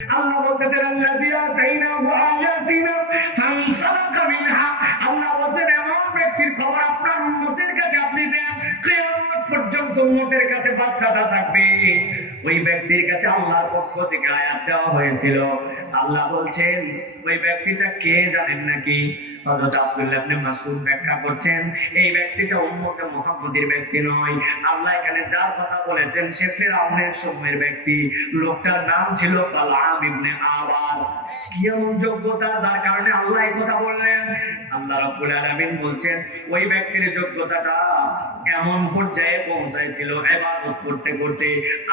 আল্লাহ বলতেছেন আল্লাযী আতাইনাহু আয়াতিনা ফানসালাকা মিনহা। আল্লাহ বলতেন এমন ব্যক্তির খবর আপনার উম্মতের কাছে আপনি দেন, কিয়ামত পর্যন্ত উম্মতের কাছে বার্তাটা থাকবে। ওই ব্যক্তির কাছে আল্লাহর পক্ষ থেকে আয়াত দেওয়া হয়েছিল। আল্লাহ বলছেন ওই ব্যক্তিটা কে জানেন নাকি? হযরত আব্দুল্লাহ ইবনে মাসউদ ব্যাখ্যা করছেন এই ব্যক্তিটা উম্মতে মুহাম্মাদের ব্যক্তি নয়। আল্লাহ এখানে যার কথা বলেছেন সে ফিরআউনের সময়ের ব্যক্তি। লোকটার নাম ছিল বালআম ইবনে আবার। কি এমন যোগ্যতা যার কারণে আল্লাহ এই কথা বললেন? আল্লাহ রাব্বুল আলামিন বলছেন ওই ব্যক্তির যোগ্যতাটা এমন পর্যায়ে পৌঁছাইছিল ইবাদত করতে করতে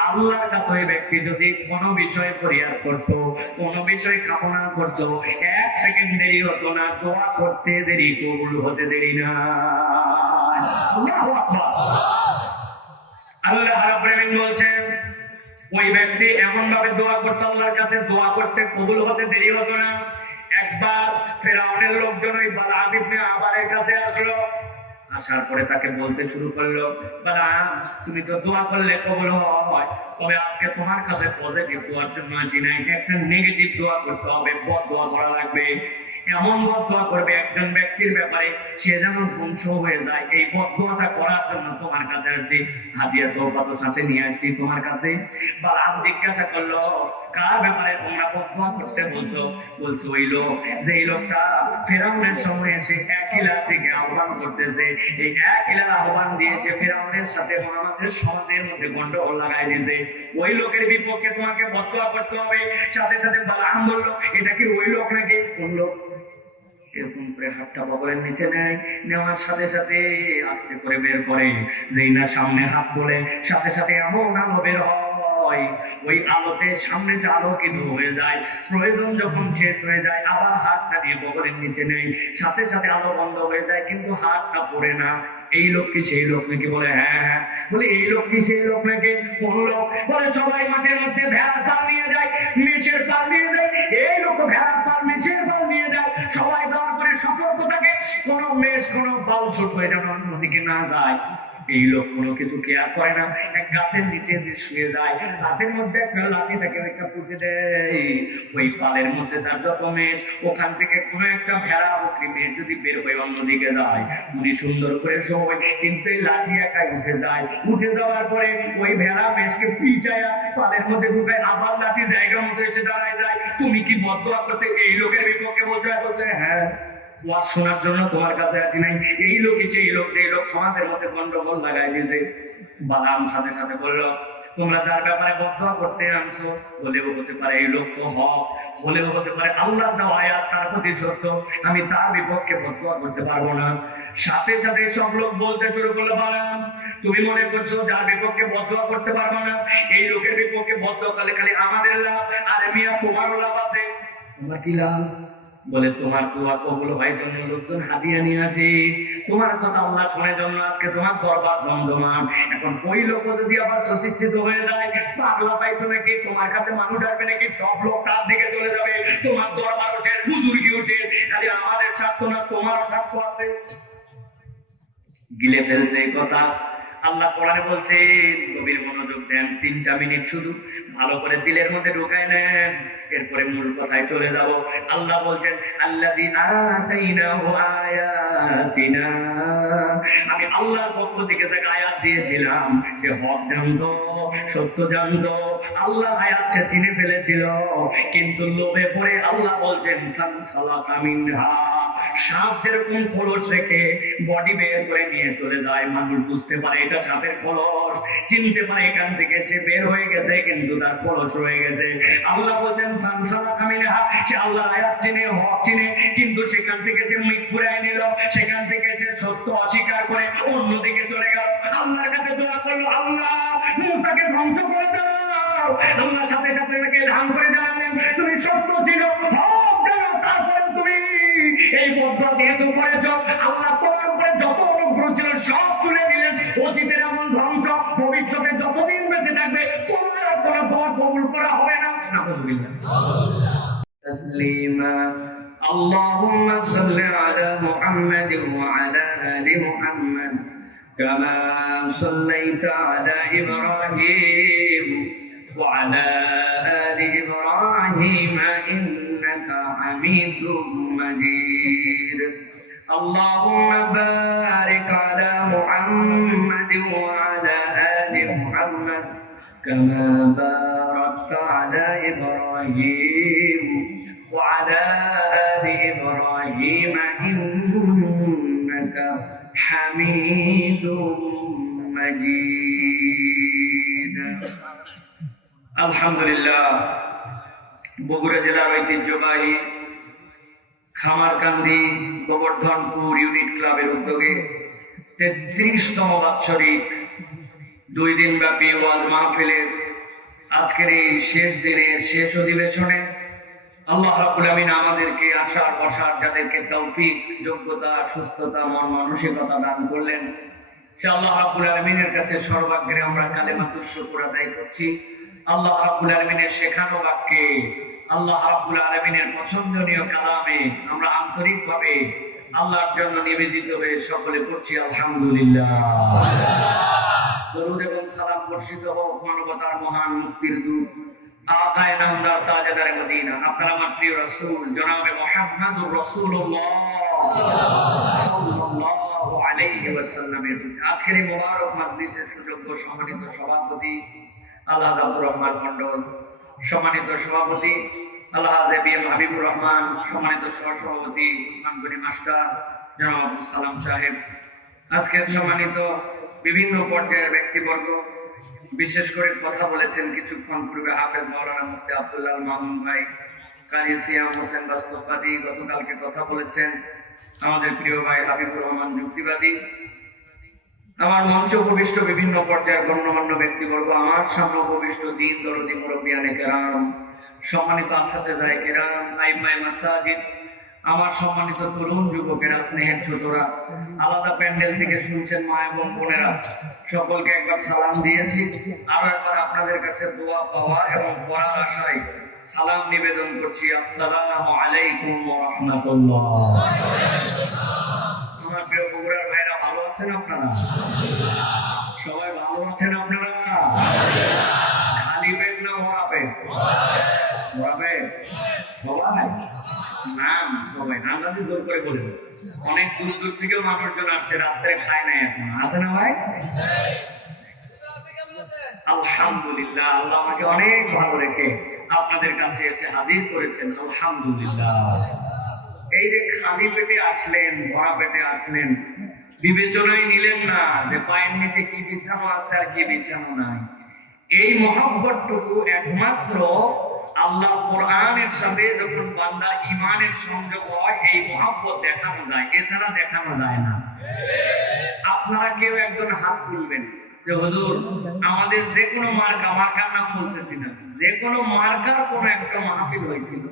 আল্লাহর কাছে ওই ব্যক্তি যদি কোনো বিষয় ফরিয়াদ করত, কোনো বিষয় কামনা করত, এক সেকেন্ড দেরি হতো না, দোয়া করতে দেরি, কবুল হতে দেরি না। আল্লাহু আকবার। আল্লাহ রাব্বুল আলামিন বলছেন ওই ব্যক্তি এমন ভাবে দোয়া করতে আল্লাহর কাছে, দোয়া করতে কবুল হতে দেরি হতো না। একবার ফিরআউনের লোকজন ওই বালআম ইবনে আবারের কাছে আসলো। আসার পরে তাকে বলতে শুরু করলো, বালআম তুমি তো দোয়া করলে কবুল হয়, তবে আজকে তোমার কাছে পজিটিভ দোয়ার জন্য আসি নাই, একটা নেগেটিভ দোয়া করতে হবে, বদ দোয়া করা লাগবে। এমন বদ দোয়া করবে একজন ব্যক্তির ব্যাপারে সে যেন ধ্বংস হয়ে যায়। এই বদ দোয়াটা করার জন্য তোমার কাছে আসছি, হাদিয়া তওবা সাথে নিয়ে আসছি তোমার কাছে। বালআম জিজ্ঞাসা করলো কার ব্যাপারে তোমরা বদ দোয়া করতে বলছো? বলছো ওই লোক, যেই লোকটা ফিরআউনের সময় এসে এক ইলাহ থেকে আহ্বান করতেছে, এই এক ইলাহ আহ্বান দিয়েছে ফিরআউনের সাথে মুহাম্মদের সমাজের মধ্যে গন্ডগোল লাগাই দিয়েছে। ওই লোকের বিপক্ষে তোমাকে বদ দোয়া করতে হবে। সাথে সাথে বালআম বলল এটা কি ওই লোক নাকি? কোন লোক? এরকম করে হাতটা বগলের নিচে নেয়, নেওয়ার সাথে সাথে আস্তে করে বের করে, যেই না সামনে হাত তোলে সাথে সাথে এমন আলো বের হয়, ওই আলোতে সামনেটা আলোকিত হয়ে যায়। প্রয়োজন যখন শেষ হয়ে যায় আবার হাতটা দিয়ে বগলের নিচে নেয়, সাথে সাথে আলো বন্ধ হয়ে যায় কিন্তু হাতটা পড়ে না। এই লোক কি সেই লোক নাকি? বলে হ্যাঁ হ্যাঁ। বলে এই লোক কি সেই লোক নাকি? কোন লোক? বলে সবাই মাঠের মধ্যে ভেড়ার পাল নিয়ে যায়, মেষের পাল নিয়ে যায়, এই লোক ভেড়ার পাল মেষের পাল নিয়ে যায়। সবাই দয়া করে সতর্ক থাকে, কোন মেষ কোন পাল ছোট হয়ে যেন অন্যদিকে না যায়। এই লোক কোনো কিছু কেয়ার করে না, এক গাছের নিচে যে শুয়ে যায়, হাতের মধ্যে একটা লাঠি থাকে, একটা পুঁতে দেয় ওই পালের মধ্যে তার যত মেষ, ওখান থেকে কোনো একটা ভেড়া বকরি মেষ যদি বের হয়ে অন্যদিকে যায়, উনি সুন্দর করে সময় কিন্তু এই লাঠি একাই উঠে যায়। উঠে যাওয়ার পরে ওই ভেড়া মেষকে পিটায়া পালের মধ্যে ঢুকায়, আবার লাঠি জায়গা মতো এসে দাঁড়ায় যায়। তুমি কি বদদোয়া করতে এই লোকের বিপক্ষে বলতে? বলছে হ্যাঁ, ওয়াজ শোনার জন্য তোমার কাছে আসি নাই। এই লোকই সেই লোক, এই লোক সমাজের মধ্যে গন্ডগোল লাগাই দিয়েছে। বালআম সাথে সাথে বললো তোমরা যার ব্যাপারে বদদোয়া করতে আনছো, বলেও হতে পারে এই লোক তো হক, বলেও হতে পারে আল্লাহর দেওয়া আয়াত তার প্রতি সত্য, আমি তার বিপক্ষে বদদোয়া করতে পারবো না। সাথে সাথে সব লোক বলতে শুরু করলো বালআম তুমি মনে করছো যার বিপক্ষে বদদোয়া করতে পারবো না, এই লোকের বিপক্ষে বদদোয়া করলে খালি আমাদের লাভ, আর মিয়া তোমারও লাভ আছে। তোমার কি লাভ? বলে তোমার দোয়া কবুল হয় জন্য লোকজন হাদিয়া নিয়ে আসে, তোমার কথা আল্লাহ শোনার জন্য আজকে তোমার দরবার জমজমান। এখন ওই লোক যদি আবার প্রতিষ্ঠিত হয়ে যায়, পাগলা পাইছো নাকি? তোমার কাছে মানুষ আসবে নাকি? সব লোক তার দিকে চলে যাবে, তোমার দরবার ওঠে, হুজুর কি ওঠে, খালি আমাদের স্বার্থ না তোমারও স্বার্থ আছে। গিলে ফেলছে এই কথা। আল্লাহ কোরআনে বলছে গভীর মনোযোগ দেন, 3টা মিনিট শুধু ভালো করে দিলের মধ্যে ঢুকায় নেন, এরপরে মূল কথায় চলে যাব। আল্লাহ বলছেন আল্লাযী আতাইনাহু আয়াতিনা, আমি আল্লাহর পক্ষ থেকে তাকে আয়াত দিয়েছিলাম, যে হক জানতো, সত্য জানতো, আল্লাহ আয়াত সে চিনে ফেলেছিল, কিন্তু লোভে পড়ে আল্লাহ বলছেন ফানসালাকা মিনহা, সাপ যেরকম খোলস রেখে বডি বের করে নিয়ে চলে যায়, মানুষ বুঝতে পারে এটা সাপের খোলস, চিনতে পারে এখান থেকে সে বের হয়ে গেছে কিন্তু তার খোলস রয়ে গেছে। আল্লাহ বলছেন ফানসালাকা মিনহা, সে আল্লাহ আয়াত চিনে, হক চিনে, কিন্তু সেখান থেকে সে মুখ ফুরায় নিল, সেখান থেকে সে সত্য অস্বীকার করে অন্যদিকে চলে গেল। আল্লাহর কাছে দোয়া করলো আল্লাহ মুসাকে ধ্বংস করে দাও। আল্লাহ সাথে সাথে তাকে ধান করে জানালেন তুমি সত্য ছিল, হক জানো, তারপরে তুমি এই বদদোয়া যেহেতু করেছো, আল্লাহ তোমার উপরে যত অনুগ্রহ ছিল সব তুলে দিলেন। অতীতের এমন ধ্বংস, ভবিষ্যতে যতদিন বেঁচে থাকবে তোমার আর কোনো দোয়া কবুল করা হবে না। নাউযুবিল্লাহ। তাসলিমা। আল্লাহুম্মা সাল্লি আলা মুহাম্মাদিন ওয়া আলা আলি মুহাম্মাদ কামা সাল্লাইতা আলা ইব্রাহিম وعلى آل إبراهيم إنك حميد مجيد اللهم بارك على محمد وعلى آل محمد كما باركت على إبراهيم وعلى آل إبراهيم إنك حميد مجيد আলহামদুলিল্লাহ বগুড়া জেলার ঐতিহ্যবাহী খামারকান্দি গোবর্ধনপুর ইউনিট ক্লাবের উদ্যোগে ৩৩তম বাৎসরিক 2 দিন ব্যাপী ওয়াজ মাহফিলের আজকের এই শেষ দিনের শেষ অধিবেশনে আল্লাহ রাব্বুল আমিন আমাদেরকে আশার বসার যাদেরকে তৌফিক যোগ্যতা সুস্থতা মন মানসিকতা দান করলেন সে আল্লাহ রাব্বুল আমিনের কাছে সর্বাগ্রে আমরা কালেমাতুশ শুকর আদায় করছি আল্লাহ রাব্বুল আলামিনের শেখানো বাক্যে আল্লাহ রাব্বুল আলামিনের পছন্দনীয় কালামে আমরা আন্তরিকভাবে আল্লাহর জন্য নিবেদিত হয়ে সকলে পড়ছি আলহামদুলিল্লাহ দরুদ এবং সালাম বর্ষিত হোক মানবতার মহান মুক্তির দূত আকায়ে নামদার তাজদারে মদিনা আপনার আমার প্রিয় রাসূল জনাবে মুহাম্মদুর রাসূলুল্লাহ সাল্লাল্লাহু আলাইহি ওয়াসাল্লামের আজকের এই মোবারক মাজলিসের সুযোগ্য সম্মানিত সভাপতি আল্লাহ আব্দুর রহমান মন্ডল সম্মানিত সভাপতি আল্লাহ বিএম হাবিবুর রহমান সম্মানিত সহসভাপতি উসমান গনি মাস্টার জনাব আব্দুল সালাম সাহেব আজকের সম্মানিত বিভিন্ন পর্যায়ের ব্যক্তিবর্গ বিশেষ করে কথা বলেছেন কিছুক্ষণ পূর্বে হাফেজ মাওলানা মুফতি আব্দুল্লাহ মামুন ভাই কারি সিয়াম হোসেন বাস্তববাদী গতকালকে কথা বলেছেন আমাদের প্রিয় ভাই হাবিবুর রহমান যুক্তিবাদী আমার মঞ্চ উপবিষ্ট বিভিন্ন পর্যায়ের গণ্যমান্য ব্যক্তিবর্গ আমার সামনে উপবিষ্ট দিন দরদি মুরব্বিয়ানে কেরাম সম্মানিত আসাতেজায়ে কেরাম আইমায়ে মাসাজিদ আমার সম্মানিত তরুণ যুবকেরা স্নেহের ছোটরা আলাদা প্যান্ডেল থেকে শুনছেন মা এবং বোনেরা সকলকে একবার সালাম দিয়েছি আরো একবার আপনাদের কাছে দোয়া পাওয়া এবং পড়ার আশায় সালাম নিবেদন করছি আসসালামু আলাইকুম ওয়া রাহমাতুল্লাহ আমার প্রিয় বগুড়ার ভাইরা ভালো আছেন আপনারা সবাই ভালো আছেন আপনারা খালি পেট না ভরা পেট সবাই নাম সবাই নামদাদি জোর করে বলে অনেক দূর দূর থেকেও মানুষজন আসছে রাত্রে খায় নাই এখন আছে না ভাই আলহামদুলিল্লাহ আল্লাহ আমাকে অনেক ভালো রেখে আপনাদের কাছে এসে হাজির করেছেন আলহামদুলিল্লাহ এই যে খালি পেটে আসলেন ভরা পেটে আসলেন বিবেচনায় নিলেন না যে পায়ের নিচে কি বিছানো আছে আর কি বিছানো নাই এই মহব্বতটুকু একমাত্র আল্লাহ কোরআনের সাথে যখন বান্দা ঈমানের সংযোগ হয় এই মহব্বত দেখানো যায় এছাড়া দেখানো যায় না আপনারা কেউ একজন হাত তুলবেন যে হুজুর আমাদের যে কোনো মার্কার নাম বলতেছি না যে কোনো মার্কার কোনো একটা মাহফিল হয়েছিল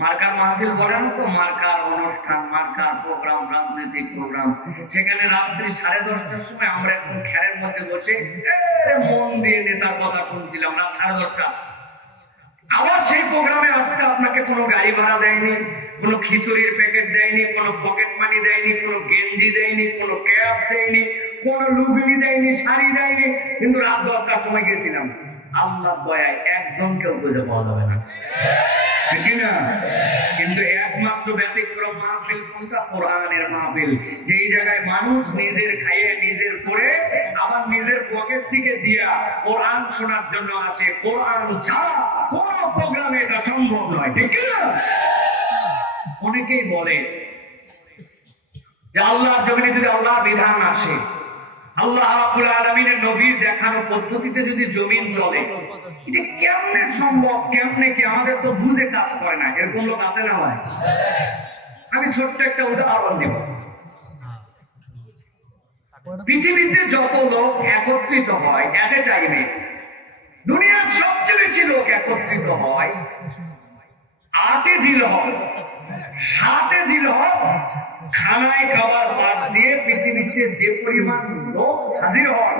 মার্কার মাহফিল বলেন তো মার্কার অনুষ্ঠান মার্কার প্রোগ্রাম রাজনৈতিক প্রোগ্রাম সেখানে রাত্রি 10:30টার সময় আমরা এখন খেরের মধ্যে বসে মন দিয়ে নেতার কথা শুনছিলাম রাত 10:30টা আবার সেই প্রোগ্রামে আসতে আপনাকে কোনো গাড়ি ভাড়া দেয়নি কোনো খিচুড়ির প্যাকেট দেয়নি কোনো পকেট মানি দেয়নি কোনো গেঞ্জি দেয়নি কোনো ক্যাপ দেয়নি কোনো লুঙ্গি দেয়নি শাড়ি দেয়নি কিন্তু রাত 10টার সময় গেছিলাম আল্লাহ দয়ায় একদম কেউ খুঁজে পাওয়া যাবে না ঠিক না কিন্তু একমাত্র ব্যতিক্রম মাহফিল কোনটা কোরআনের মাহফিল যেই জায়গায় মানুষ নিজের খাইয়ে নিজের করে আবার নিজের পকেট থেকে দিয়া কোরআন শোনার জন্য আছে কোরআন ছাড়া কোন প্রোগ্রামে এটা সম্ভব নয় ঠিক না অনেকেই বলে যে আল্লাহর জমিনে যদি আল্লাহর বিধান আসে আল্লাহ রাব্বুল আলামিনের নবীর দেখানো পদ্ধতিতে যদি জমিন চলে এটা কেমনে সম্ভব কেমনে কি আমাদের তো বুঝে কাজ করে না এরকম লোক আছে না ভাই আমি ছোট্ট একটা উদাহরণ দিব পৃথিবীতে যত লোক একত্রিত হয় এট এ টাইমে দুনিয়ার সবচেয়ে বেশি লোক একত্রিত হয় 8 জিলহজ 7 জিলহজ খানায় খাবার বাদ দিয়ে পৃথিবীতে যে পরিমাণ লোক হাজির হয়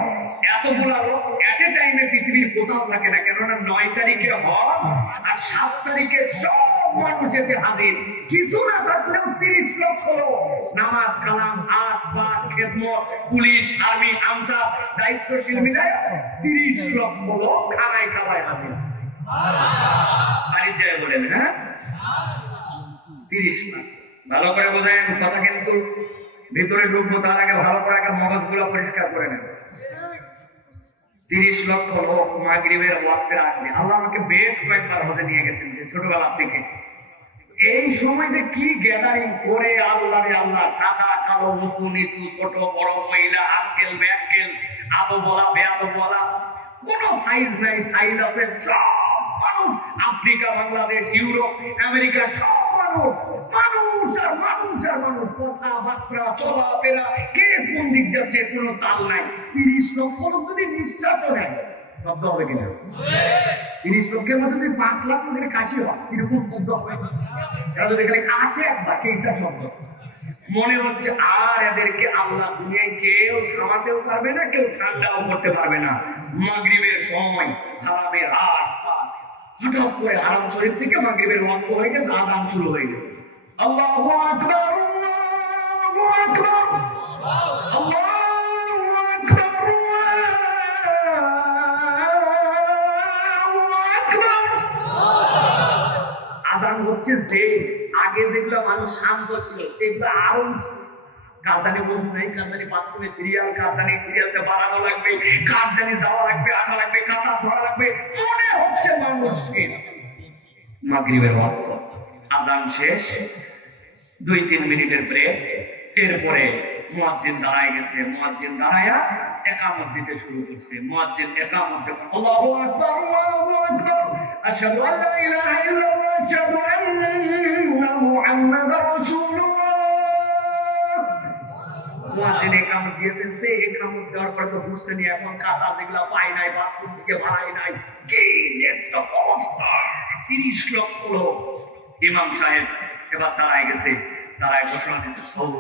এতগুলা লোক এট এ টাইমে পৃথিবীর কোথাও থাকে না কেননা 9 তারিখে হজ আর 7 তারিখে সব মানুষ এতে হাজির। কিছু না থাকলেও 30 লক্ষ লোক নামাজ কালাম হাজ বাদ খেদমত পুলিশ আর্মি আমসা দায়িত্বশীল মিলায় 30 লক্ষ লোক খানায় খাওয়ায় হাজির। বাড়ির জায়গায় বলেন, হ্যাঁ 30 লাখ। ভালো করে বোঝায় কথা, কিন্তু ভিতরে ঢুকবো তার আগে ভালো করে আগে মগজগুলো পরিষ্কার করে নেন। 30 লক্ষ লোক মাগরিবের ওয়াক্তে আসবে। আল্লাহ আমাকে বেশ কয়েকবার হতে নিয়ে গেছেন যে ছোটবেলা থেকে। এই সময় যে কি গ্যাদারিং করে আল্লাহ রে আল্লাহ, সাদা কালো উঁচু নিচু ছোট বড় মহিলা আঙ্কেল ব্যাঙ্কেল আবু বলা বেআবু বলা কোন সাইজ নাই, সাইজ আছে সব মানুষ। আফ্রিকা বাংলাদেশ ইউরোপ আমেরিকা সব মানুষ, মানুষ আর মানুষ আর মানুষ, কথাবার্তা চলাফেরা কে কোন দিক যাচ্ছে কোনো তাল নাই। 30 লক্ষ লোক যদি নিঃশ্বাসও নেয় শব্দ হবে কিনা? 30 লক্ষের মধ্যে যদি 5 লাখ লোকের কাশি হয় এরকম শব্দ হবে? এরা যদি খালি কাছে একবার কেসা শব্দ মনে হচ্ছে। আর এদেরকে আল্লাহ দুনিয়ায় কেউ থামাতেও পারবে না, কেউ ঠান্ডাও করতে পারবে না। মাগরিবের সময় হারামের আশপাশ হঠাৎ করে হারাম শরীফ থেকে মাগরিবের ওয়াক্ত হয়ে গেছে, আযান শুরু হয়ে গেছে। আল্লাহু আকবার, আল্লাহু আকবার, আল্লাহু আকবার, আল্লাহু আকবার। আযান হচ্ছে যে আগে যেগুলো মানুষ শান্ত ছিল সেগুলো আরো কারদানি বলতে নেই, কারদানি বাথরুমে সিরিয়াল, কারদানি সিরিয়ালতে বাড়ানো লাগবে, কারদানি যাওয়া লাগবে, আসা লাগবে, কাঁথা ধরা লাগবে, মনে হচ্ছে মানুষকে। মাগরিবের ওয়াক্ত আযান শেষ, 2-3 মিনিটের ব্রেক, এরপরে মুয়াজ্জিন দাঁড়ায় গেছে। মুয়াজ্জিন দাঁড়ায়া ইকামত দিতে শুরু করছে। মুয়াজ্জিন ইকামত দেন, আল্লাহু আকবার, আল্লাহু আকবার, আশহাদু আল্লা ইলাহা ইল্লাল্লাহ, আশহাদু আন্না মুহাম্মাদার রাসূলুল্লাহ। মুয়াজ্জিন ইকামত দিয়ে ফেলছে। ইকামত দেওয়ার পর তো বুঝছে নি এখন কাঁথা যেগুলা পাই নাই, বাথরুম থেকে বাড়াই নাই, কি যে একটা অবস্থা। 30 লক্ষ লোক। ইমাম সাহেব এবার দাঁড়ায় গেছে, দাঁড়ায় ঘোষণা দিচ্ছে, সৌ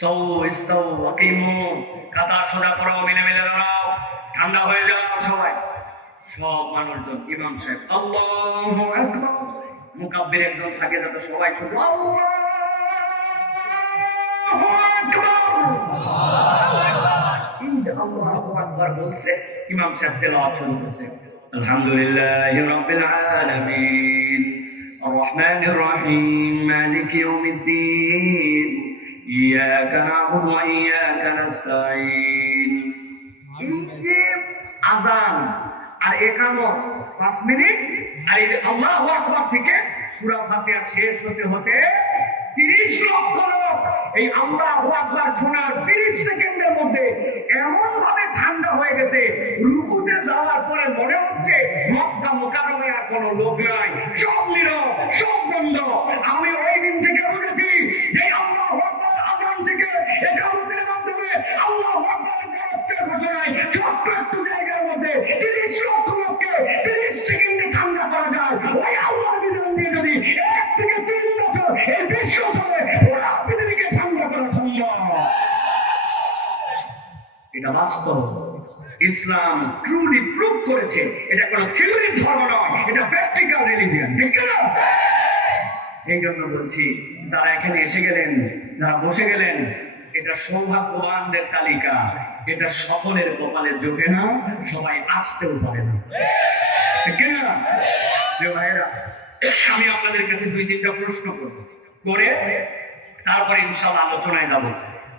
সৌ ইস্তাউ ওয়াকিমু, কাঁথা সোজা করো, মিলে মিলে দাঁড়াও, ঠান্ডা হয়ে যাও সবাই। সব মানুষজন ইমাম সাহেব আল্লাহু আকবার, মুকাব্বির একজন থাকে যাতে সবাই শুধু আল্লাহু আকবার বলছে। ইমাম সাহেব তেলাওয়াত শুরু করছে, আলহামদুলিল্লাহি রাব্বিল আলামিন আর রহমানির রহিম মালিকি ইয়াউমিদ্দিন ইয়াকা না'বুদু ওয়া ইয়াকা নাস্তাঈন। এই যে আযান আর ইকামত 5 মিনিট, আর এই আল্লাহু আকবার থেকে সূরা ফাতিহা শেষ হতে হতে 30 লক্ষ লোক এই আল্লাহু আকবার শোনার 30 সেকেন্ডের মধ্যে এমন ভাবে ঠান্ডা হয়ে গেছে, রুকুতে যাওয়ার পরে মনে হচ্ছে মক্কা মুকাররমায় আর কোনো লোক নাই, সব নীরব, সব বন্ধ। আমি ওই দিন থেকে বলেছি এই আল্লাহু আকবার আযান থেকে ইকামতের মাধ্যমে আল্লাহু আকবারের বরকতের ঘোষণায় ছোট্ট একটু জায়গার মধ্যে 30 লক্ষ লোককে 30 সেকেন্ডে ঠান্ডা করা যায়। ওই আল্লাহর বিধান দিয়ে যদি 1 থেকে 3 বছর এই বিশ্ব চলে, ওরা পৃথিবীকে ঠান্ডা করা সম্ভব। এটা বাস্তব। ইসলাম ট্রুলি প্রুভ করেছে এটা কোনো থিওরি ধর্ম নয়, এটা প্র্যাকটিক্যাল রিলিজিয়ন। ঠিক না? এই জন্য বলছি, যারা এখানে এসে গেলেন, যারা বসে গেলেন, এটা সৌভাগ্যবানদের তালিকা। এটা সকলের কপালে জোটে না, সবাই আসতেও পারে না। ঠিক না? যে ভাইয়েরা, আমি আপনাদের কাছে 2-3টা প্রশ্ন করব, করে তারপরে ইনশাআল্লাহ আলোচনায় যাব।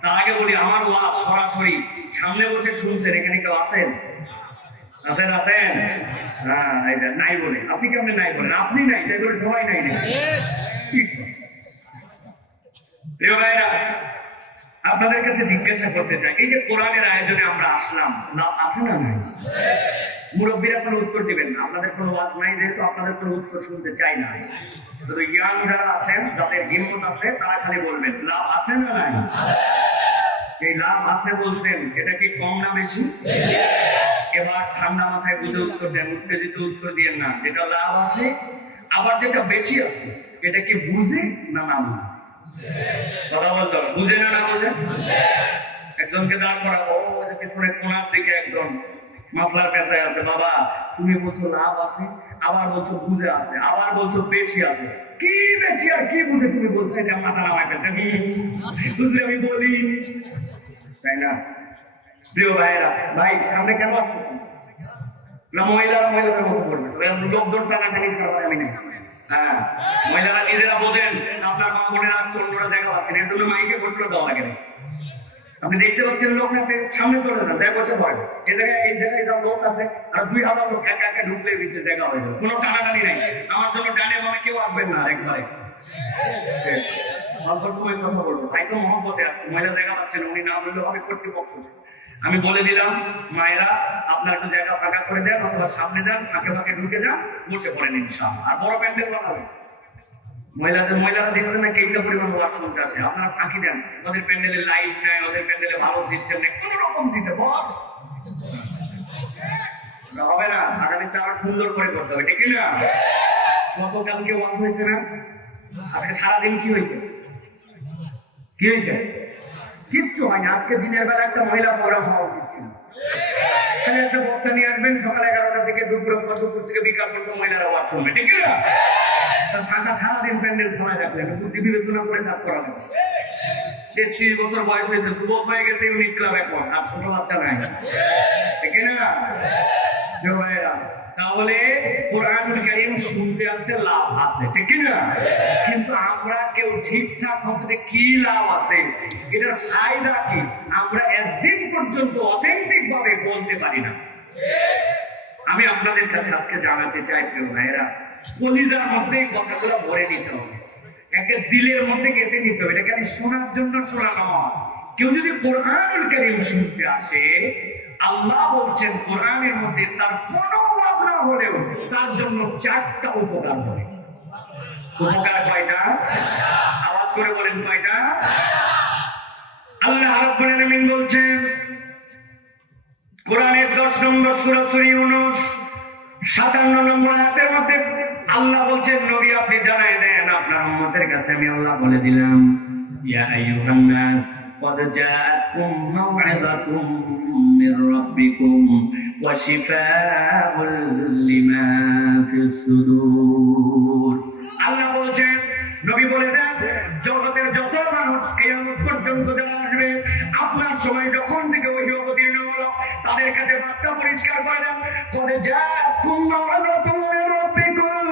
তার আগে বলি, আমার ওয়াজ সরাসরি সামনে বসে শুনছেন, এখানে কেউ আছেন? আছেন? আছেন? হ্যাঁ, এটা নাই বলে আপনি কেমন নাই বলেন? আপনি নাই, তাই বলে সবাই নাই। প্রিয় ভাইরা, আপনাদের কাছে জিজ্ঞাসা করতে চাই, এই যে কোরআনের আয়োজনে আমরা আসলাম, লাভ আছে না নাই? মুরব্বীরা কোনো উত্তর দিবেন না, আপনাদের কোনো ওয়াজ নাই, যেহেতু আপনাদের কোনো উত্তর শুনতে চাই না। তবে ইয়াং যারা আছেন, যাদের হিম্মত আছে, তারা খালি বলবেন লাভ আছে না নাই? এই লাভ আছে বলছেন, এটা কি কম না বেশি? এবার ঠান্ডা মাথায় বুঝে উত্তর দেন, উত্তেজিত উত্তর দিয়েন না। যেটা লাভ আছে, আবার যেটা বেশি আছে, এটা কি বুঝে না না বুঝে? কথা বলতে হবে, বুঝে না না বুঝে? একজনকে দাঁড় করাবো, পিছনে কোনার দিকে একজন মাফলার পেঁচায় আছে। বাবা তুমি বলছো লাভ আছে, আবার বলছো বুঝে আছে, আবার বলছো বেশি আছে। কি বেশি আর কি বুঝে তুমি বলছো? এটা মাথা নামায় পেঁচে বুঝলে আমি বলি, তাই না? প্রিয় ভাইরা, ভাই সামনে কেন আসতেছেন না? মহিলারা মহিলাদের মতো করবে, লোকজন টানাটানি করার আমি নেই। হ্যাঁ, মহিলারা নিজেরা বোঝেন আপনার মা বোনেরা আসতে অন্যরা জায়গা পাচ্ছেন, এর জন্য মাইকে ঘোষণা দেওয়া লাগে না। আপনি দেখতে পাচ্ছেন লোক সামনে চলে যান, দেখা করতে পারেন এই জায়গায় যা লোক আছে আর 2000 লোক একা একা ঢুকলে ভিতরে জায়গা হয়ে যাবে, কোনো টানাটানি নাই। আমার জন্য ডানে বামে কেউ আসবেন না, একবারে অল্প সময় কথা বলবো। ভাই তো মহব্বতে আসছে, মহিলা জায়গা পাচ্ছেন, উনি না বললে হবে কর্তৃপক্ষ। আমি বলে দিলাম মায়েরা আপনার একটু জায়গা ফাঁকা করে দেন, অথবা সামনে যান, ফাঁকে ফাঁকে ঢুকে যান, বসে পড়েন ইনশাআল্লাহ। আর বড় প্যান্ডেল বানাবে মহিলারা দেখছেন না কেইটা পরিমাণ ওয়াশরুম আছে, আপনারা ফাঁকি দেন। ওদের প্যান্ডেলে লাইট নেই, ওদের প্যান্ডেলে ভালো সিস্টেম নেই, কোন রকম দিতে বস হবে না। আগামীতে আবার সুন্দর করে করতে হবে, ঠিক না? গতকালকে ওয়াজ হয়েছে না? আজকে সারাদিন কি হয়েছে? কি হয়েছে? কিচ্ছু হয়নি। আজকে দিনের বেলা একটা মহিলা প্রোগ্রাম হওয়া উচিত ছিল। একটা বক্তা নিয়ে আসবেন, সকাল 11টা থেকে দুপুর থেকে বিকাল পর্যন্ত মহিলারা ওয়াজ শুনবে, ঠিক না? ঢাকা সারাদিন প্যান্ডেল খোলা রাখলেন, বুদ্ধি বিবেচনা করে কাজ করা যাবে। 33 বছর বয়স হয়েছে, যুবক হয়ে গেছে, ইউনিট ক্লাব এখন, আর ছোট বাচ্চা নাই, ঠিক না? তাহলে কোরআনুল কারীম শুনতে আসতে লাভ আছে, ঠিক না? কিন্তু আমরা কেউ ঠিকঠাক মতো কি লাভ আছে, এটার ফায়দা কি, আমরা একদিন পর্যন্ত অথেন্টিক ভাবে বলতে পারি না। আমি আপনাদের কাছে আজকে জানাতে চাই প্রিয় ভাইরা, কলিজার মধ্যে কথাগুলো ভরে নিতে হবে, একে দিলের মধ্যে গেঁথে নিতে হবে। এটা খালি শোনার জন্য শোনা নয়। কেউ যদি কোরআনুল কারীম শুনতে আসে, আল্লাহ বলছেন কোরআনের মধ্যে তার কোনো লাভ না হলেও তার জন্য 4টা উপকার হবে। উপকার কয়টা? আওয়াজ করে বলেন কয়টা? আল্লাহ রাব্বুল আলামিন বলছেন কোরআনের 10 নম্বর সূরা সূরা ইউনূস 57 নম্বর আয়াতের মধ্যে আল্লাহ বলছেন নবী আপনি জানাই দেন আপনার উম্মতের কাছে আমি আল্লাহ বলে দিলাম, ইয়া আইয়ুহান নাস قد جاءتكم موعظة من ربكم وشفاء لما في الصدور। আল্লাহ বলেন নবী বলে দেন জগতের যত মানুষ কিয়ামত পর্যন্ত যারা আসবে, আপনার সময় যখন থেকে ওই অবতীর্ণ হলো তাদের কাছে বার্তা পরিষ্কার করে দেন, قد جاءتكم موعظة من ربكم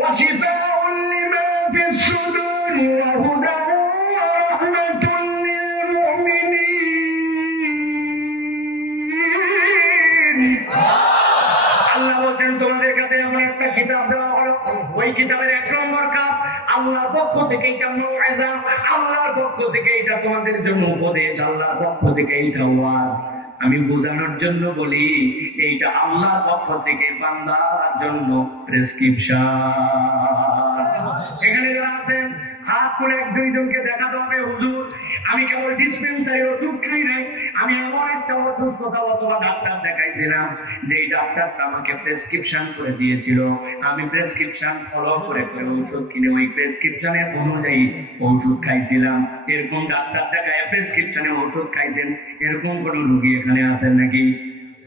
وشفاء لما في الصدور وهدى ورحمة আল্লাহ বলছেন তোমাদের কাছে আমার একটা কিতাব দেওয়া হলো, ওই কিতাবের 1 নম্বর কাজ আল্লাহর পক্ষ থেকে এটা মওয়াজা, আল্লাহর পক্ষ থেকে এটা তোমাদের জন্য উপদেশ, আল্লাহর পক্ষ থেকে এটা ওয়াজ। আমি বোঝানোর জন্য বলি এইটা আল্লাহর পক্ষ থেকে বান্দার জন্য প্রেসক্রিপশন। এখানে যারা আছেন হাত তুলে 1-2 জনকে দেখাতে হবে, হুজুর আমি কেবল ডিসপেন্সারি ওষুধ খাই নাই, আমি এমন একটা অসুস্থতা অথবা ডাক্তার দেখাইছিলাম যে ডাক্তারটা আমাকে প্রেসক্রিপশন করে দিয়েছিল, আমি প্রেসক্রিপশন ফলো করে ওষুধ কিনে ওই প্রেসক্রিপশনের অনুযায়ী ওষুধ খাইছিলাম। এরকম ডাক্তার দেখায় প্রেসক্রিপশনে ওষুধ খাইছেন, এরকম কোন রোগী এখানে আছেন নাকি?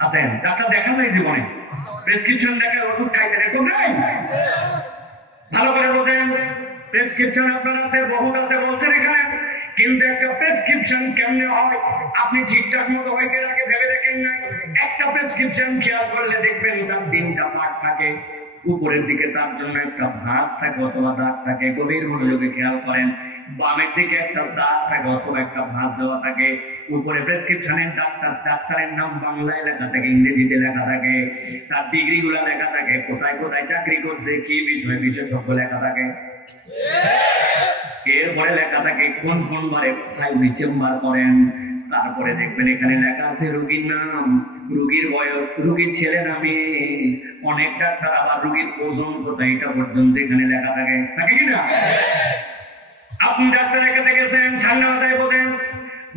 আছেন? ডাক্তার দেখা নাই জীবনে, প্রেসক্রিপশন দেখে ওষুধ খাইছেন, এরকম নাই? ভালো করে বোঝেন, প্রেসক্রিপশন আপনার আছে, বহুত আছে বলছেন এখানে, কিন্তু একটা প্রেসক্রিপশন কেমনে হয় আপনি ঠিকঠাক মতো হয় এর আগে ভেবে দেখেন না? একটা প্রেসক্রিপশন খেয়াল করলে দেখবেন তার 3টা পার্ট থাকে, উপরের দিকে তার জন্য একটা ভাঁজ থাকে অথবা দাগ থাকে, গভীর মনোযোগে খেয়াল করেন, বামের দিকে একটা দাগ থাকে অথবা একটা ভাঁজ দেওয়া থাকে। উপরে প্রেসক্রিপশনের ডাক্তারের নাম বাংলায় লেখা থাকে, ইংরেজিতে লেখা থাকে, তার ডিগ্রি গুলা লেখা থাকে, কোথায় কোথায় চাকরি করছে, কি বিষয় বিশেষজ্ঞ লেখা থাকে, এরপরে লেখা থাকে কোন কোন বারে কোথায় চেম্বার করেন। তারপরে দেখবেন এখানে লেখা আছে রোগীর নাম, রোগীর বয়স, রোগীর ছেলে নামে, অনেক ডাক্তার আবার রোগীর ওজন কোথায় এটা পর্যন্ত এখানে লেখা থাকে, থাকে কিনা? আপনি ডাক্তারের কাছে গেছেন, ঠান্ডা মাথায় বলেন,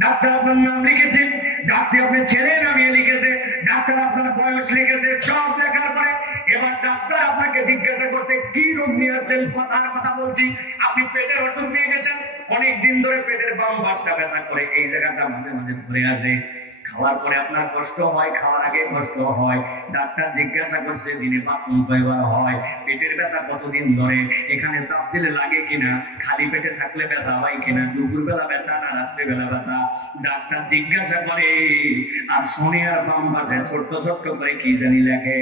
ডাক্তার আপনার নাম লিখেছে, ডাক্তার আপনার ছেলে নামিয়ে লিখেছে, ডাক্তার আপনার বয়স লিখেছে, সব লেখার পরে এবার ডাক্তার আপনাকে জিজ্ঞাসা করতে কি রোগ নিয়ে আসছেন, কথার কথা বলছি, আপনি পেটের ওষুধ নিয়ে গেছেন, অনেক দিন ধরে পেটের বাম পাশটা ব্যথা করে, এই জায়গাটা মাঝে মাঝে ধরে আসে, খাওয়ার পরে আপনার কষ্ট হয়, খাওয়ার আগে কষ্ট হয়। ডাক্তার জিজ্ঞাসা করছে দিনে বাথরুম কয়বার হয়, পেটের ব্যথা কতদিন ধরে, এখানে চাপ দিলে লাগে কিনা, খালি পেটে থাকলে ব্যথা হয় কিনা, দুপুরবেলা ব্যথা না রাত্রেবেলা ব্যথা। ডাক্তার জিজ্ঞাসা করে আর শুনে আর বাম পাশে ছোট্ট ছোট্ট করে কি জানি লেখে।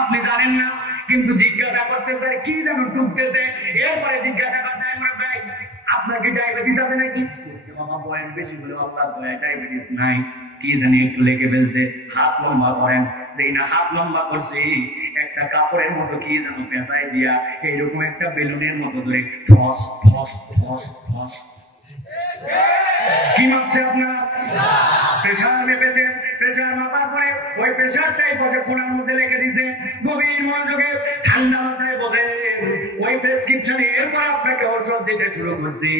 আপনি জানেন না, কিন্তু জিজ্ঞাসা করতে পারে কি যেন টুকতেছে। এরপরে জিজ্ঞাসা করতে ভাই আপনার কি ডায়াবেটিস আছে নাকি? বাবা পয়েন্ট বেশি হলে আপনার ডায়াবেটিস নাই, কি জানি একটু লেগে ফেলছে, হাত লম্বা করেন। যেই না হাত লম্বা করছি, একটা কাপড়ের মতো কি যেন পেঁচাই দিয়া এইরকম একটা বেলুনের মতো ধরে ফস ফস ফস ফস। কি মাপছে আপনার? প্রেশার মেপেছে। প্রেশার মাপার পরে ওই প্রেশারটাই বসে কোনার মধ্যে লেগে দিতে। গভীর মনোযোগে ঠান্ডা মাথায় বসে ওই প্রেসক্রিপশনে এরপর আপনাকে ঔষধ দিতে শুরু করছি।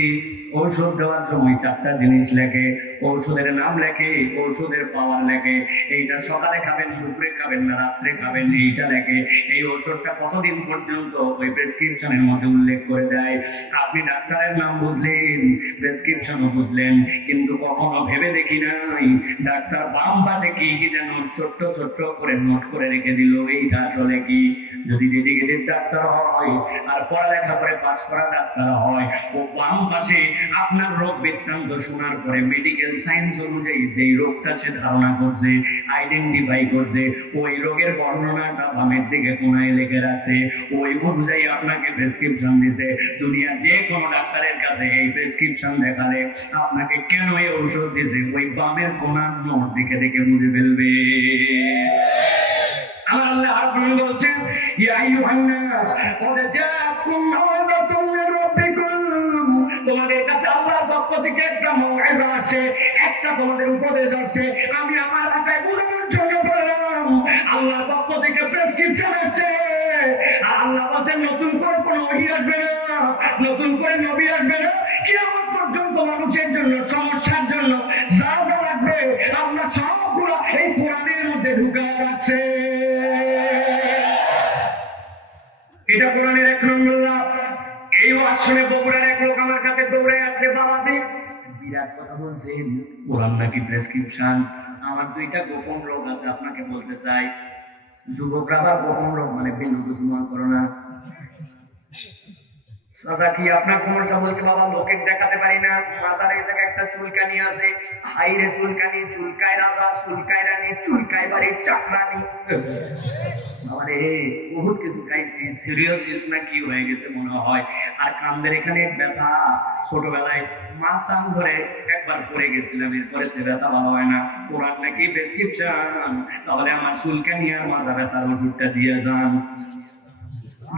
ঔষধ দেওয়ার সময় 4টা জিনিস লেখে, ঔষধের নাম লেখে, ঔষধের পাওয়ার লেখে, এইটা সকালে খাবেন, দুপুরে খাবেন না রাত্রে খাবেন, এইটা লেখে। এই ঔষধটা কতদিন পর্যন্ত ওই প্রেসক্রিপশনের মধ্যে উল্লেখ করে দেয়। আপনি ডাক্তারের নাম বুঝলেন, প্রেসক্রিপশনও বুঝলেন, কিন্তু কখনো ভেবে দেখি নাই ডাক্তার বাম পাশে কি কি যেন ছোট্ট ছোট্ট করে নোট করে রেখে দিল, এইটা আসলে কি। যদি ডেডিকেটেড ডাক্তার হয় আর পড়ালেখা করে পাস করা ডাক্তার হয়, ও বাম পাশে আপনার রোগ বৃত্তান্ত শোনার পরে মেডিকেল সায়েন্স অনুযায়ী যেই রোগটা সে ধারণা করছে, আইডেন্টিফাই করছে, ওই রোগের বর্ণনাটা বামের দিকে কোনায় লেখে রাখছে, ওই অনুযায়ী আপনাকে প্রেসক্রিপশন দিতে। দুনিয়ার যে কোনো ডাক্তারের কাছে এই প্রেসক্রিপশন দেখালে আপনাকে কেন এই ঔষধ দিতে, ওই বামের কোনার নোট দিকে দেখে বুঝে ফেলবে। আল্লাহ রাব্বুল বলছেন ইয়া আইয়ুহান নাস ক্বাদ জাআকুম মাওইযাতুম মির রাব্বিকুম, তোমাদের কাছে আল্লাহর পক্ষ থেকে একটা মওইযা আছে, একটা তোমাদের উপদেশ আছে। আমি আমার ভাষায় বোঝানোর জন্য বললাম, আল্লাহর পক্ষ থেকে প্রেসক্রিপশন আছে। আর আল্লাহ বলেন নতুন করে কোনো ওহী আসবে না, নতুন করে নবী আসবে না। কিয়ামত পর্যন্ত মানুষের জন্য, সমস্যার জন্য যা যা লাগবে আল্লাহ সবগুলো এই কোরআনের মধ্যে ঢুকায় রাখছে। এটা কোরআনের 1 নম্বর লাভ। এই আসলে বগুড়ার এক লোক আমার কাছে দৌড়ে আসছে, বাবাজি বিরাট কথা বলছেন, কোরআন নাকি প্রেসক্রিপশন। আমার 2টা গোপন রোগ আছে, আপনাকে বলতে চাই। যুবকরা আবার গোপন রোগ মানে বিন্দু দুশ্মন করো না। দাদা কি আপনার সমস্যা? বলতে বাবা লোকে দেখাতে পারি না, মাথার এই জায়গায় একটা চুলকানি আছে। হাইরে চুলকানি, চুলকায় রাজা, চুলকায় রানী, চুলকায় বাড়ির চাকরানি। আমারে বহুত কিছু খাইছি, সিরিয়াসিস না কি হয়ে গেছে মনে হয়। আর কান্দের এখানে ব্যথা, ছোটবেলায় মা চান ধরে একবার পড়ে গেছিলাম, এরপরে সে ব্যথা ভালো হয় না। কোরআন নাকি প্রেসক্রিপশন, তাহলে আমার চুলকানি আর মাথা ব্যথার ওষুধটা দিয়ে যান।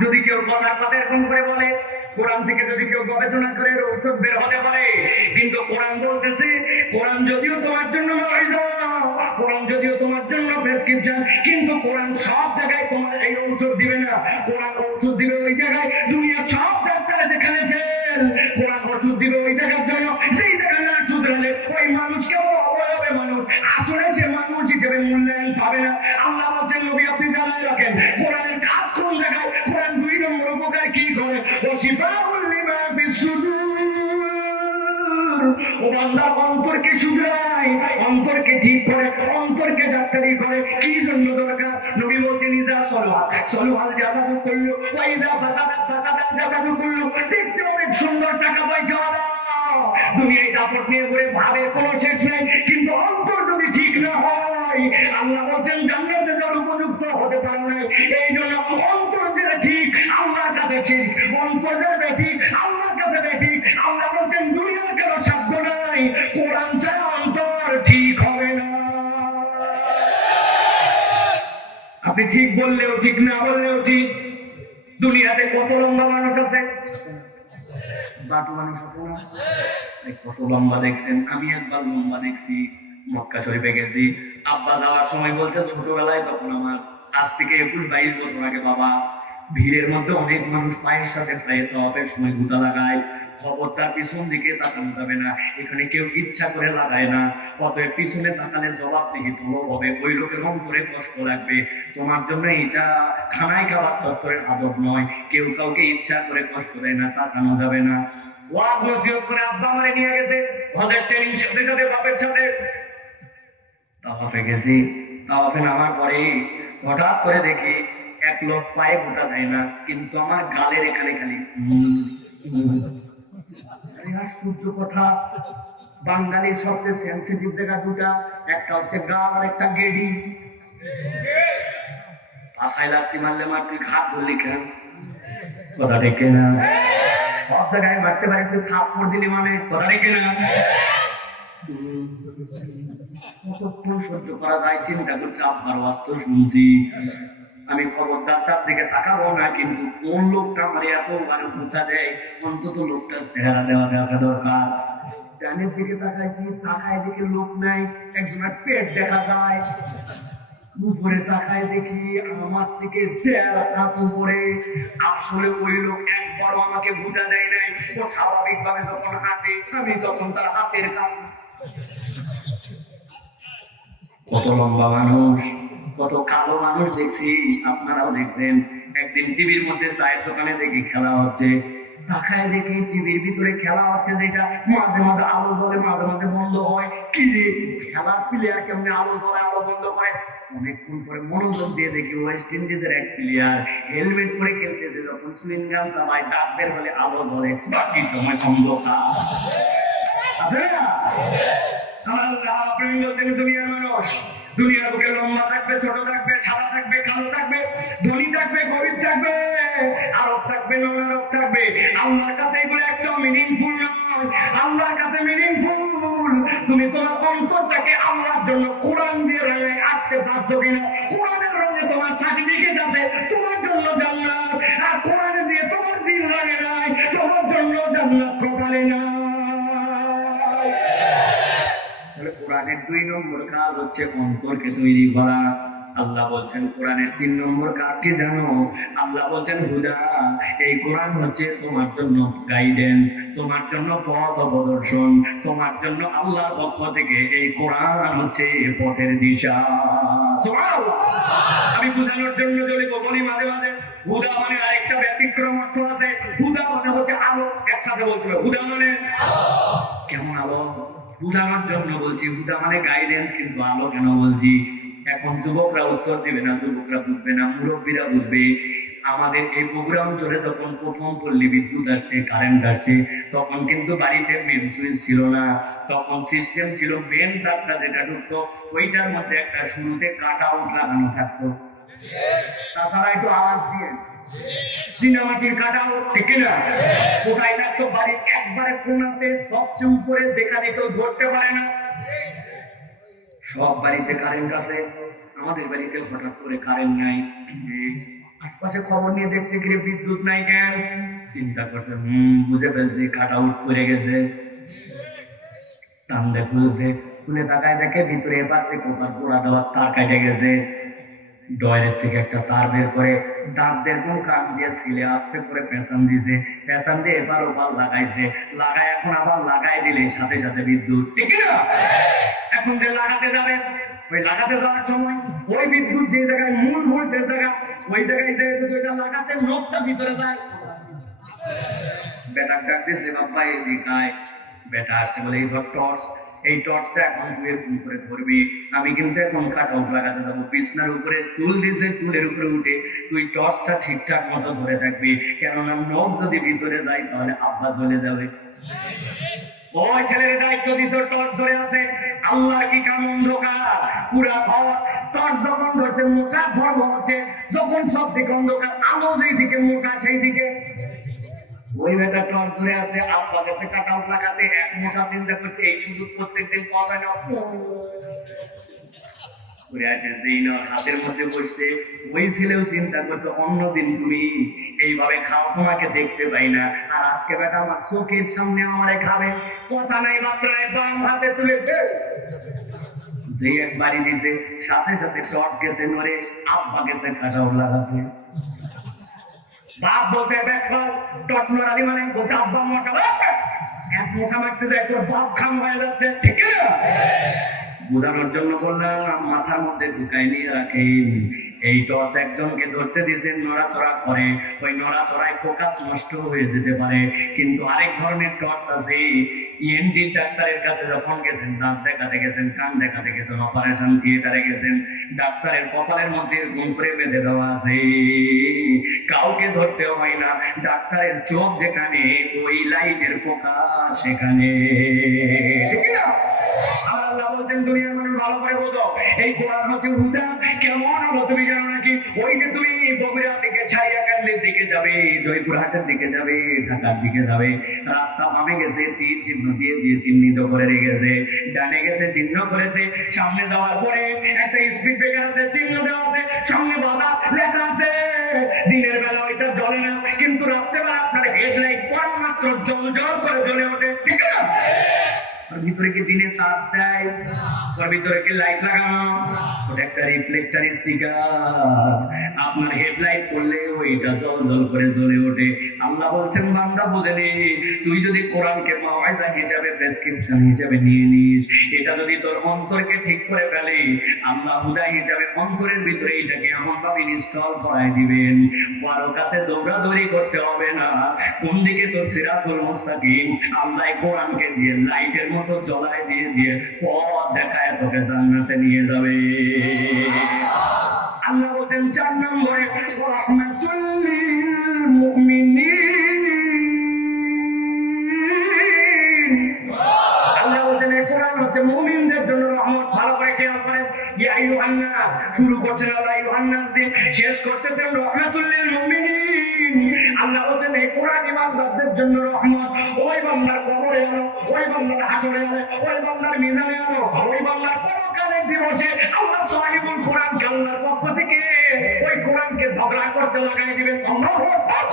যদি কেউ কথার কথা এরকম করে বলে, কোরআন থেকে যদি কেউ গবেষণা করে ঔষধ বের হতে পারে, কিন্তু কোরআন বলতেছে, কোরআন যদিও তোমার জন্য কোরআন যদিও তোমার জন্য প্রেসক্রিপশন, কিন্তু কোরআন সব জায়গায় তোমার এই ঔষধ দিবে না। কোরআন ঔষধ দিবে ওই জায়গায় দুনিয়া সব ডাক্তারে যেখানে ফেল, কোরআন ওষুধ দিবে ওই জায়গার জন্য সেই জায়গায় না শুধরালে ওই মানুষকেও অবয়বে মানুষ আসলে সে মানুষ হিসেবে মূল্যায়ন পাবে না। আল্লাহ বলছেন নবী আপনি জানাই রাখেন, কোরআনের কাজ কোন জায়গায়, কোরআন 2 নম্বর উপকার কি করে, ও শিফাউল লিমা বিসুদুর, ও বান্দা অন্তরকে শুধরায়, অন্তরকে ঠিক করে, অন্তরকে ডাক্তারি করে। কি জন্য দরকার? নবী বলছেন ইজা সলুহাল জাসাদু কুল্লু ওয়া ইজা ফাসাদাত ফাসাদাল জাসাদু কুল্লু। দেখতে অনেক সুন্দর, টাকা পয়সা দুনিয়ায় দাপট নিয়ে ঘুরে ভাবে কোনো শেষ নেই, কিন্তু অন্তর যদি ঠিক না হয়, আল্লাহ বলছেন জান্নাতে যাওয়ার উপযুক্ত হতে পারে না। এই জন্য অন্তর যেটা ঠিক আল্লাহর কাছে ঠিক, অন্তর যেটা ঠিক আল্লাহর কাছে ঠিক। আল্লাহ বলছেন দুনিয়ার কারো সাধ্য নাই, কোরআন ছাড়া অন্তর ঠিক হবে না। আপনি ঠিক বললেও ঠিক, না বললেও ঠিক। দুনিয়াতে কত লম্বা মানুষ আছে, বাটু মানুষ আছে না? কত লম্বা দেখছেন। আমি একবার লম্বা দেখছি, মক্কা শরীফে গেছি। আব্বা যাওয়ার সময় বলছে ছোটবেলায়, তখন আমার আজ থেকে 21-22 বছর আগে, বাবা ভিড়ের মধ্যে অনেক মানুষ পায়ের সাথে পায়ে তওয়াফের সময় গুতা লাগায়, খবরদার পিছন দিকে তাকানো যাবে না। এখানে কেউ ইচ্ছা করে লাগায় না, অতএব পিছনে তাকালে জবাবদিহি তলব হবে, ওই লোকের অন্তরে কষ্ট লাগবে। তোমার জন্য এটা খানায় খাবার চত্বরের আদব নয়, কেউ কাউকে ইচ্ছা করে কষ্ট দেয় না, তাকানো যাবে না। ওয়াজ নসিহত করে আব্বা আমারে নিয়ে গেছে, হজের ট্রেনিং সাথে সাথে বাপের সাথে। তাওয়াফে গেছি, তাওয়াফে নামার পরে হঠাৎ করে দেখি এক লোক পায়ে ফোটা যায় না, কিন্তু আমার গালের এখানে খালি আশ্চর্য কথা। বাঙালির সবচেয়ে সেন্সিটিভ জায়গা দুটা, একটা হচ্ছে গাল আর একটা গেডি। আশায় লাত্তি মারলে মার, তুই খাপ ধরলি কেন? কথা ডেকে না, সব জায়গায় মারতে পারি, তুই খাপ পর দিলি মানে কথা ডেকে না। কতক্ষণ সহ্য করা যায় চিন্তা করছি, আপনার বাস্তব শুনছি আমি, খবরদার তার দিকে তাকাবো না, কিন্তু কোন লোকটা আমার এত মানে ভূতা দেয়, অন্তত লোকটার চেহারা দেওয়া দেখা দরকার। ডানের দিকে তাকাইছি, তাকায় দেখি লোক নাই, একজনের পেট দেখা যায়। উপরে তাকায় দেখি আমার থেকে 1.5 হাত উপরে। আসলে ওই লোক একবারও আমাকে ভূতা দেয় নাই, ও স্বাভাবিক ভাবে যখন হাতে, আমি তখন তার হাতের কাছে। কত লম্বা মানুষ, কত কালো মানুষ দেখছি, আপনারাও দেখছেন। একদিন টিভির মধ্যে চায়ের দোকানে দেখি খেলা হচ্ছে, তাকায় দেখি টিভির ভিতরে খেলা হচ্ছে, যেটা মাঝে মাঝে আলো জ্বলে, মাঝে মাঝে বন্ধ হয়। কি রে, খেলার প্লেয়ার কেমনে আলো জ্বলে আলো বন্ধ করে? অনেকক্ষণ পরে মনোযোগ দিয়ে দেখি ওয়েস্ট ইন্ডিজের এক প্লেয়ার হেলমেট পরে খেলতেছে, যখন সুইং গান চালায় ডাক বের হলে আলো জ্বলে, বাকি সময় অন্ধকার। আছে না? দুনিয়ার মানুষ, দুনিয়ার বুকে লম্বা থাকবে, ছোট থাকবে, সাদা থাকবে, কালো থাকবে, ধনী থাকবে, গরিব থাকবে, আরব থাকবে, নন আরব থাকবে। আল্লাহর কাছে এগুলো একটা মিনিংফুল নয়, আল্লাহর কাছে মিনিংফুল তুমি তোমার অন্তরটাকে আল্লাহর জন্য কোরআন দিয়ে রঙে আসতে বাধ্য কিনা। কোরআনের রঙে তোমার সার্টিফিকেট আছে, তোমার জন্য জান্নাত, আর কোরআন দিয়ে তোমার দিন রঙে নাই, তোমার জন্য জান্নাত কপালে না। কোরআনের 2 নম্বর কাজ হচ্ছে অন্তরকে তৈরি করা। আল্লাহ বলছেন কোরআনের 3 নম্বর কাজ কি জানো? আল্লাহ বলছেন হুদা। এই কোরআন হচ্ছে তোমার জন্য গাইডেন্স, তোমার জন্য পথ প্রদর্শন, তোমার জন্য আল্লাহর পক্ষ থেকে এই কোরআন হচ্ছে পথের দিশা। আমি বোঝানোর জন্য যদি বলি মাঝে মাঝে, হুদা মানে আরেকটা ব্যতিক্রম অর্থ আছে। হুদা মানে হচ্ছে আলো, একসাথে বলতে হবে। হুদা মানে কেমন আলো? বুঝানোর জন্য বলছি, হুদা মানে গাইডেন্স, কিন্তু আলো কেন বলছি? এখন যুবকরা উত্তর দিবে না, যুবকরা বুঝবে না, মুরব্বীরা বুঝবে। আমাদের এই বগুড়া অঞ্চলে যখন প্রথম পল্লী বিদ্যুৎ আসছে, কারেন্ট আসছে, তখন কিন্তু বাড়িতে মেন সুইচ ছিল না। তখন সিস্টেম ছিল মেন তারটা যেটা ঢুকতো ওইটার মধ্যে একটা শুরুতে কাট আউট লাগানো থাকতো, তাছাড়া একটু আওয়াজ দিয়ে সিনেমাটির কাট আউট, ঠিক না? ওটাই থাকতো বাড়ির একবারে কোনাতে, সবচেয়ে উপরে, যেখানে কেউ ধরতে পারে না। সব বাড়িতে কারেন্ট আছে, আমাদের বাড়িতে হঠাৎ করে কারেন্ট নাই। আশপাশে খবর নিয়ে দেখছে গিয়ে বিদ্যুৎ নাই কেন, চিন্তা করছে বুঝে ফেলছে কাট আউট করে গেছে। টানলে খুলছে, খুলে তাকায় দেখে ভিতরে এবার থেকে ওপার পোড়া দেওয়ার তার কেটে গেছে। ডয়ের থেকে একটা তার বের করে দাঁত বের কান দিয়ে ছিলে আস্তে করে পেছন দিয়েছে, পেছন দিয়ে এবার ওপার লাগাইছে, লাগায় এখন আবার লাগাই দিলে সাথে সাথে বিদ্যুৎ, ঠিক না? এখন যে লাগাতে যাবে, ওই লাগাতে যাওয়ার সময় ওই বিদ্যুৎ যে জায়গায় মূল ভোল্টেজ জায়গা, ওই জায়গায় যে এটা লাগাতে নখটা ভিতরে যায়। বেটার ডাক দিয়েছে, বাপ্পা এদিকায়। বেটা আসছে বলে এইবার টর্চ, এই টর্চটা এখন তুই এরকম করে ধরবি, আমি কিন্তু এখন কাট আউট লাগাতে যাবো। বিছনার উপরে টুল দিয়েছে, টুলের উপরে উঠে তুই টর্চটা ঠিকঠাক মতো ধরে থাকবি, কেননা নখ যদি ভিতরে যায় তাহলে আব্বা চলে যাবে। ওই ছেলের দায়িত্ব দিছ, টর্চ ধরে আছে। আল্লাহ কি কাম অন্ধকার, পুরা ঘর। টর্চ যখন ধরছে, মশার ধর্ম হচ্ছে, যখন সব দিকে অন্ধকার, আলো যেই দিকে, মশা সেই দিকে। ওই বেটা টর্চ ধরে আছে, আব্বা কাছে কাট আউট লাগাতে, এক মশা চিন্তা করছে এই সুযোগ প্রত্যেকদিন পাওয়া যায় না। হাতের মধ্যে বসছে, ওই ছেলেও চিন্তা করছে অন্যদিন তুমি এইভাবে খাও, তোমাকে দেখতে পাই না, আর আজকে বেটা আমার চোখের সামনে আমারে খাবে। কথা নাই মাত্র বাম হাতে তুলে এক বাড়ি দিতে, সাথে সাথে টর্চ গেছে নড়ে, আব্বা গেছে কাট আউট লাগাতে। বাপ বলতে টর্চ নড়ালি মানে বলছে আব্বা মশা, এক মশা মারতে যায়, তোর বাপ খাম হয়ে যাচ্ছে, ঠিক না? বোঝানোর জন্য বললাম, মাথার মধ্যে ঢুকাই নিয়ে রাখেন এই টর্চ একজনকে ধরতে দিয়েছেন, নড়াচড়া করে, ওই নড়াচড়ায় ফোকাস নষ্ট হয়ে যেতে পারে। কিন্তু আরেক ধরনের টর্চ আছে, ইএনটি ডাক্তারের কাছে যখন গেছেন, দাঁত দেখাতে গেছেন, কান দেখাতে গেছেন, অপারেশন থিয়েটারে গেছেন, ডাক্তারের কপালের মধ্যে এরকম করে বেঁধে দেওয়া আছে, কাউকে ধরতে হয় না, ডাক্তারের চোখ যেখানে ওই লাইটের ফোকাস সেখানে। আল্লাহ বলছেন দুনিয়ার মানুষ ভালো করে বোঝো, এই কোরআন হচ্ছে হুদা। কেমন হলো তুমি জানো নাকি? ওই যে তুমি বগুড়া থেকে ছাইয়াকান্দির দিকে যাবে, জয়পুরহাটের দিকে যাবে, ঢাকার দিকে যাবে, রাস্তা ভাবে গেছে, তীর চিহ্ন দিয়ে দিয়ে চিহ্নিত করে রেখেছে, ডানে গেছে চিহ্ন করেছে, সামনে যাওয়ার পরে একটা স্পিড ব্রেকার আছে, চিহ্ন দেওয়া আছে, সামনে বাধা লেখা আছে। দিনের বেলা ওইটা জ্বলে না, কিন্তু রাত্রেবেলা আপনার হেডলাইট পড়া মাত্র জল জল করে জ্বলে ওঠে, ঠিক না? ওর ভিতরে কি দিনে চার্জ দেয়? ওর ভিতরে কি লাইট লাগানো? ওটা একটা রিফ্লেক্টর স্টিকার। আপনার হেডলাইট পড়লে ওইটা জল জল করে জ্বলে ওঠে। আল্লাহ বলছেন বান্দা বুঝে নে, তুই যদি কোরআনকে মাওয়াইজা হিসাবে, প্রেসক্রিপশন হিসাবে নিয়ে নিস, এটা যদি তোর অন্তরকে ঠিক করে ফেলে, আল্লাহ হুদা হিসাবে অন্তরের ভিতরে এটাকে এমন ভাবে ইনস্টল করাই দিবেন, কারো কাছে দৌড়াদৌড়ি করতে হবে না। কোন দিকে তোর সিরাতুল মুস্তাকিম, আল্লাহ কোরআনকে দিয়ে লাইটের মতো জ্বলায় দিয়ে দিয়ে পথ দেখায় তোকে জান্নাতে নিয়ে যাবে। আল্লাহ বলেন 4 নম্বরে রাহমাতুল লিল মুমিনিন। আল্লাহ বলেন এই কোরআন হচ্ছে মুমিনদের জন্য রহমত। ভালো করে খেয়াল করেন, ইয়া আইয়ুহান নাস শুরু করছেন আল্লাহ, আইয়ুহান নাস দিয়ে শেষ করতেছেন রাহমাতুল লিল মুমিনিন। আল্লাহ বলেন এই কোরআন ইমানদারদের জন্য রহমত। ওই বান্দার কবরে আলো, ওই বান্দার হাসরে আলো, ওই বান্দার মিজানে আলো, ওই বান্দার পরকালের দিবসে আল্লাহ সাহিবুল কোরআন আল্লাহর পক্ষ থেকে ওই কোরআনকে ঝগড়া করতে লাগাই দিবেন। আল্লাহু আকবার।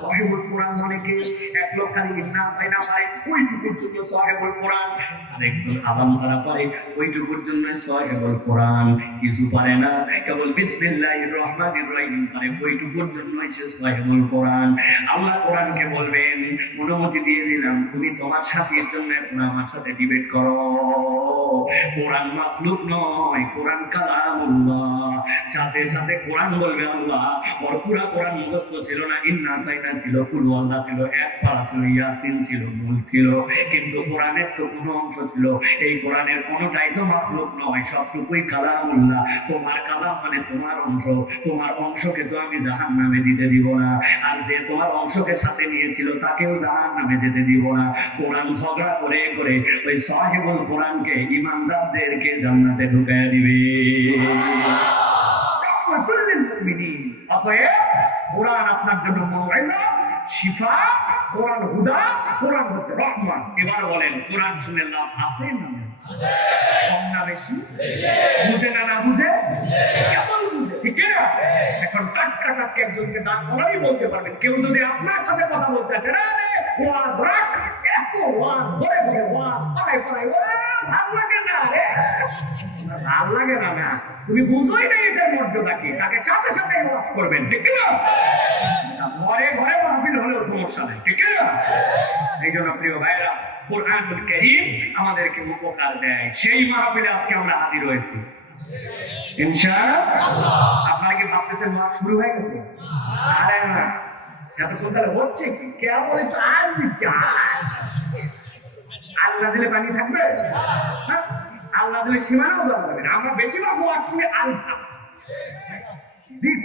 সাহিবুল কোরআন মানে কি? এক লোক খালি ইসলাম পায় না পারে ওইটুকুর জন্য সাহিবুল কোরআন, আরেকজন আযান করা পারে ওইটুকুর জন্য সাহিবুল কোরআন, কিছু পারে না, কেবল বিসমিল্লাহির রহমানির রহিম পারে, ওইটুকুর জন্য সে সাহিবুল কোরআন। আল্লাহ কোরআনকে বলবেন অনুমতি দিয়ে দিলাম, তুমি তোমার সাথীর জন্য এখন আমার সাথে ডিবেট করো। কোরআন মাখলুক নয়, কোরআন কালামুল্লাহ। সাথে সাথে কোরআন বলবে আল্লাহ, ওর পুরা কোরআন মুখস্থ ছিল না, ইন্না তাইনা ছিল, কুল আল্লাহ ছিল, এক পারা ছিল, ইয়াসিন ছিল, মুলক ছিল, কিন্তু কোরআনের তো কোনো অংশ ছিল, এই কোরআনের কোনোটাই তো মাখলুক নয়, সবটুকুই কালামুল্লাহ। তোমার কালাম মানে তোমার অংশ, তোমার অংশকে তো আমি জাহান্নামে দিতে দিব না, আর যে তোমার অংশকে সাথে নিয়েছিল তাকেও জাহান্নামে যেতে দিব না। কোরআন ঝগড়া করে করে ওই সাহিবুল কোরআনকে, ইমানদারদেরকে জান্নাতে ঢুকায় দিবে। অতএব কোরআন আপনার জন্য মাওয়াইজা, শিফা, কোরআন হুদা, কোরআন হচ্ছে রহমান। এবার বলেন কোরআন শুনে লাভ আছে না? কম না বেশি? বুঝে না না বুঝে? কেমন বুঝে? ঠিক না? এখন টাটকা টাটকা একজনকে দাঁড় করাই বলতে পারবেন। কেউ যদি আপনার সাথে কথা বলতে চায়, আরে ওয়াজ রাখ, এত ওয়াজ ধরে ধরে ওয়াজ পাড়ায় পাড়ায়, ভালো লাগে না রে, ভালো লাগে না না, তুমি বুঝোই না এটার মর্যাদা কি, তাকে সাথে সাথে ওয়াজ করবেন, ঠিক না? ঘরে ঘরে মাহফিল হলেও সমস্যা নেই, ঠিক না? এই জন্য প্রিয় ভাইরা, কোরআনুল কারীম আমাদেরকে উপকার দেয়। সেই মাহফিলে আজকে আমরা হাজির হয়েছি ইনশাআল্লাহ। আপনারা কি ভাবতেছেন ওয়াজ শুরু হয়ে গেছে? আরে না, সেটা তো তাহলে হচ্ছে কি? কে বলে তো আর দিচ্ছে, আল্লাহ দিলে পানি থাকবে, আল্লাহ দিলে সীমানাও দরকার হবে না। আমরা বেশিরভাগ ওয়াজ শুনে আলছা,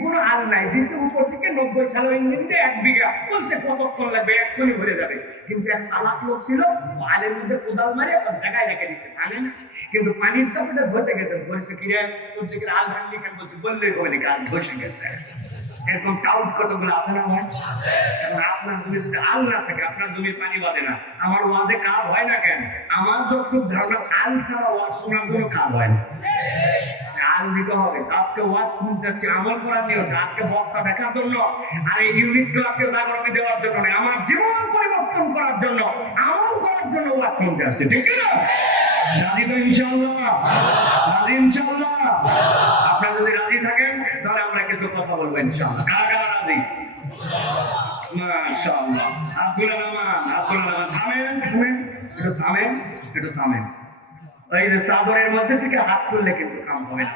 কোনো আল নাই, দিচ্ছে উপর থেকে 90 সালের ইঞ্জিন দিয়ে 1 বিঘা, বলছে কতক্ষণ লাগবে, এক্ষুনি ভরে যাবে। কিন্তু এক সালাক লোক ছিল, আলের মধ্যে কোদাল মারে একটা জায়গায় রেখে দিচ্ছে, জানে না, কিন্তু পানির সাথে ধসে গেছে। বলছে কি রে, বলছে কি আল ভাঙলি কেন? বলছে বললেই হবে নাকি আল ধসে গেছে। এরকম টাউট কতগুলো আছে না ভাই? এখন আপনার জমি যদি আল না থাকে, আপনার জমির পানি বাঁধে না, আমার ওয়াজে কাজ হয় না কেন? আমার যতটুকু ধারণা, আল ছাড়া ওয়াজ শোনার জন্য কাজ হয় না। আল দিতে হবে, আজকে ওয়াজ শুনতে আসছি আমল করার জন্য, আজকে বক্তা দেখার জন্য, আর এই ইউনিট গুলাকে জাগরণে দেওয়ার জন্য নয়, আমার জীবন পরিবর্তন করার জন্য, আমল করার জন্য ওয়াজ শুনতে আসছে, ঠিক না? রাজি তো ইনশাআল্লাহ? রাজি ইনশাআল্লাহ? আপনারা যদি রাজি থাকেন তাহলে আমরা কিছু কথা বলবো ইনশাআল্লাহ। কারা কারা রাজি? মাশাআল্লাহ। আব্দুল রহমান, থামেন, একটু থামেন, একটু থামেন। এই যে চাদরের মধ্যে থেকে হাত তুললে কিন্তু কাম হবে না।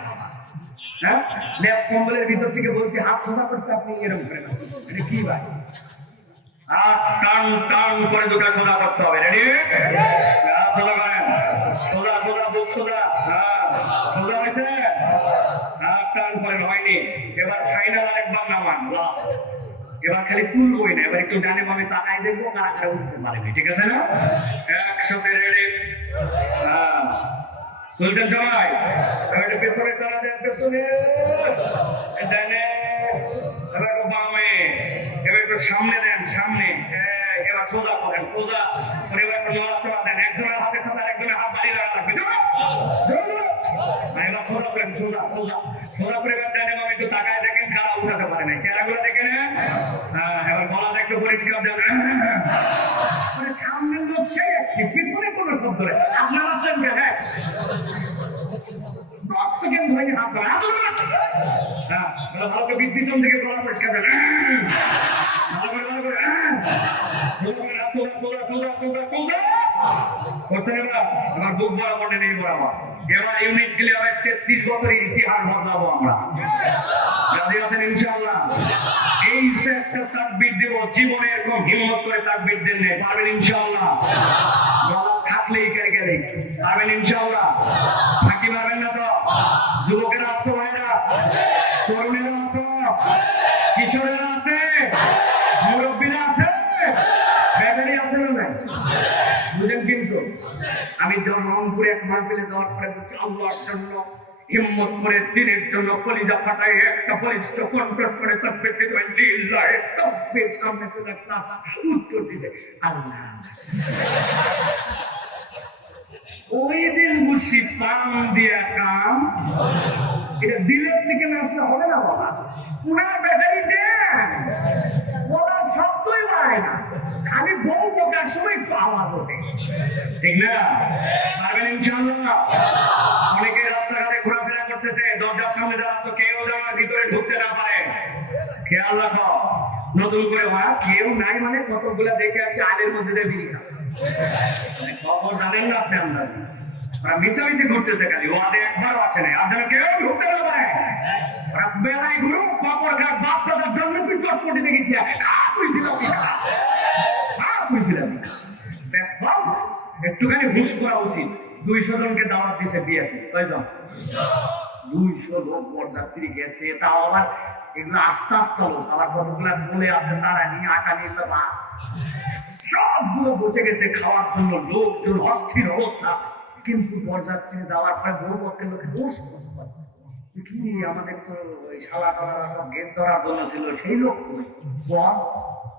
হ্যাঁ লেপ কম্বলের ভিতর থেকে বলছি হাত সোজা করতে, আপনি এরকম করে এটা কি ভাই? হাত টান টান করে দুটো সোজা করতে হবে। রেডি? সোজা করেন, সোজা সোজা বুক সোজা। হ্যাঁ সোজা হয়েছে, হাত টান করেন, হয়নি। এবার ফাইনাল আরেকবার নামান, লাস্ট। এবার খালি তুলবই না, এবার একটু ডানে বামে তাকাই দেখবো কারা কারা উঠতে পারবে, ঠিক আছে না? একসাথে রেডি? হ্যাঁ তুলছেন সবাই? এবার পেছনে চলা যায়, পেছনে ডানে, এবার একটু বামে, এবার একটু সামনে দেন, সামনে। এবার সোজা করেন, সোজা করে এবার একটু নড়াচড়া দেন, একজনের হাতে সাথে আরেকজনের হাত বাড়িয়ে দেওয়া লাগবে। এবার সোজা করেন, সোজা সোজা সোজা করে এবার ডানে বামে একটু তাকায় দেখেন কারা উঠাতে পারে না, চেহারাগুলো দেখে নেন। হ্যাঁ এবার গলাটা একটু পরিষ্কার দেন। সামনের লোক সে যাচ্ছে, পিছনে কোনো শব্দ নেই, আপনার আসছেন কেন? 10 সেকেন্ড ধরে হাত ধরে, হ্যাঁ ভালো করে পিছন থেকে গলা পরিষ্কার দেন, ভালো করে ভালো করে সোজা সোজা সোজা সোজা সোজা করছেন। এবার বুক বরাবর নেই বরাবর। এবার ইউনিট ক্লিয়ারের 33 বছরের ইতিহাস বদলাবো আমরা, রাজি আছেন ইনশাআল্লাহ? এই একটা তাকবীর দেব, জীবনে এরকম হিম্মত করে তাকবীর দেন, পারবেন ইনশাআল্লাহ? গলা থাকলেই গেলে পারবেন ইনশাআল্লাহ? নাকি পারবেন না? তো যুবকেরা আছো, ভাইরা, তরুণেরা আছো, কিশোরেরা আছে, মুরব্বীরা আছে, ব্যাটারি আছে না নাই? বুঝেন? কিন্তু আমি যখন রংপুরে এক মাহফিলে যাওয়ার পরে বলছি আল্লাহর জন্য হিম্মত করে দিনের জন্য কলিজা ফাটায় একটা বলিষ্ঠ কণ্ঠস্বরে করে তাকবীর দিবেন, লিল্লাহি তাকবীর। সামনে চলে আসা উত্তর দিবে আল্লাহ। ওই দিন বুঝছি পাম দিয়া কাম, এটা দিলের থেকে না আসলে হবে না বাবা। পুনার ব্যাটারি দেন, বলার শব্দই পায় না, খালি বউ বোকার সময় পাওয়া বটে, ঠিক না? পারবেন ইনশাআল্লাহ? অনেকে রাস্তাঘাটে ঘোরাফেরা করতেছে, দরজার সামনে দাঁড়াচ্ছ, কেউ যেন ভিতরে ঢুকতে না পারে, খেয়াল রাখো। নতুন করে কেউ নাই মানে কতগুলা দেখে আসছে আলের মধ্যে দিয়ে বিড়ি খাবে, খবর জানেন না আপনি? আমরা মিশামিশি ঘুরতেছে, খালি ওয়াদে একবারও আছে না, আর যেন কেউ ঢুকতে না পারে। বেড়াই ঘুরো কবর ঘাট বাপ দাদার জন্য তুই চটপটি দেখেছি, একটুখানি হুশ করা উচিত। 200 জনকে দাওয়াত দিছে বিয়েতে, তাই তো 200 লোক বরযাত্রী গেছে, তাও আবার এগুলো আস্তে আস্তে লোক, আবার কতগুলা বলে আছে তারা নিয়ে আটা নিয়ে সবগুলো বসে গেছে খাওয়ার জন্য, লোকজন অস্থির অবস্থা। কিন্তু বরযাত্রী যাওয়ার পরে বউ পক্ষের লোকে দোষ কি, আমাদের তো ওই শালা টালা সব গেট ধরার জন্য ছিল, সেই লোক কই? বর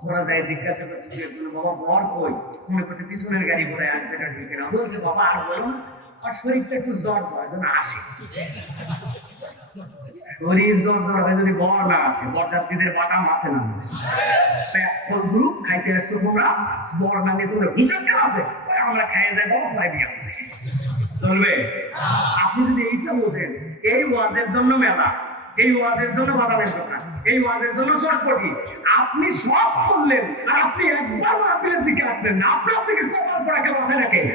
ওরা যায় জিজ্ঞাসা করছে, বাবা বর কই? মনে করছে পিছনের গাড়ি ঘোড়ায় আসবে না, ঢুকে না। বলছে বাবা আর বলো না, আর শরীরটা একটু জ্বর জ্বর যেন আসে, শরীর জ্বর জ্বর হয় যদি বর না আসে। বরযাত্রীদের বাটাম আছে না, গ্রুপ খাইতে আসছো তোমরা, বর না নিয়ে তোমরা হিসাব কেন আছে? আমরা খাইয়ে যাই বড় খাই দিয়ে চলবে। আপনি যদি এইটা বোঝেন, এই ওয়াজের জন্য মেলা, এই ওয়াজের জন্য বাদামের দোকান, এই ওয়াজের জন্য চটপটি, আপনি সব করলেন আর আপনি একবার আপনার দিকে আসলেন না, আপনার থেকে কপাল পড়াকে মাথায় রাখেন।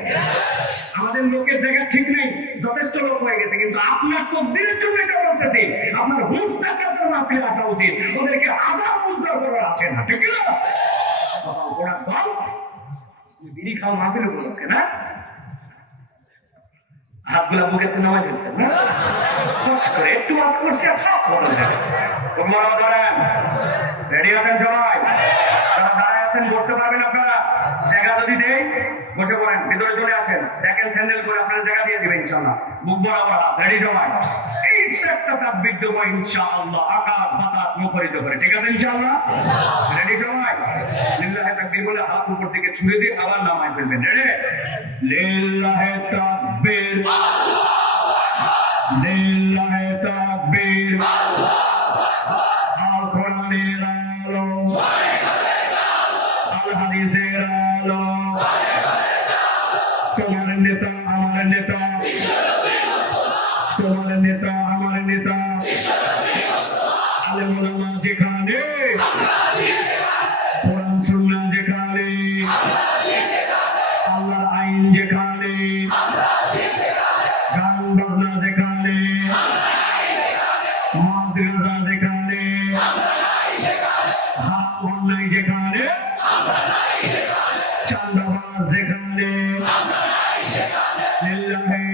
আমাদের লোকের জায়গা ঠিক নেই, যথেষ্ট লোক হয়ে গেছে, কিন্তু আপনার তকদিরের জন্য এটা বলতেছি, আপনার হুঁশ থাকার জন্য আপনি আসা উচিত, ওদেরকে আজাদ বুঝতে করার আছে না, ঠিক না? কপাল পড়ার দল বিড়ি খাওয়া মাফির উপলক্ষে না, হাতগুলা বুকে নামাজ হচ্ছে না, কষ্ট করে একটু ওয়াজ করছি আর সব বলে যাবে। তোমরা ধরেন, রেডি আছেন সবাই? যারা দাঁড়ায় আছেন বসতে পারবেন আপনারা, জায়গা যদি দেই বসে পড়েন, ভিতরে চলে আসেন, দেখেন স্যান্ডেল করে আপনারা জায়গা দিয়ে দিবেন ইনশাআল্লাহ। মুখ বরাবর, রেডি সবাই? এই একটা তাকবীর দেবো ইনশাআল্লাহ, আকাশ বাতাস মুখরিত করে, ঠিক আছে ইনশাআল্লাহ? রেডি সবাই? লিল্লাহি তাকবীর বলে হাত উপর দিকে ছুঁড়ে দিয়ে আবার নামায় ফেলবেন। রেডি? লিল্লাহি তাকবীর, লিল্লাহি তাকবীর, আল কোরআনের আলো, আল হাদিসের আলো, তোমার নেতা আমার নেতা, তোমার নেতা আমার নেতা, আলেম ওলামা যেখানে, কোরআন সুন্নাহ যেখানে, আল্লাহর আইন যেখানে, গান বাজনা যেখানে, চান্দাবাজ যেখানে লিল্লাহি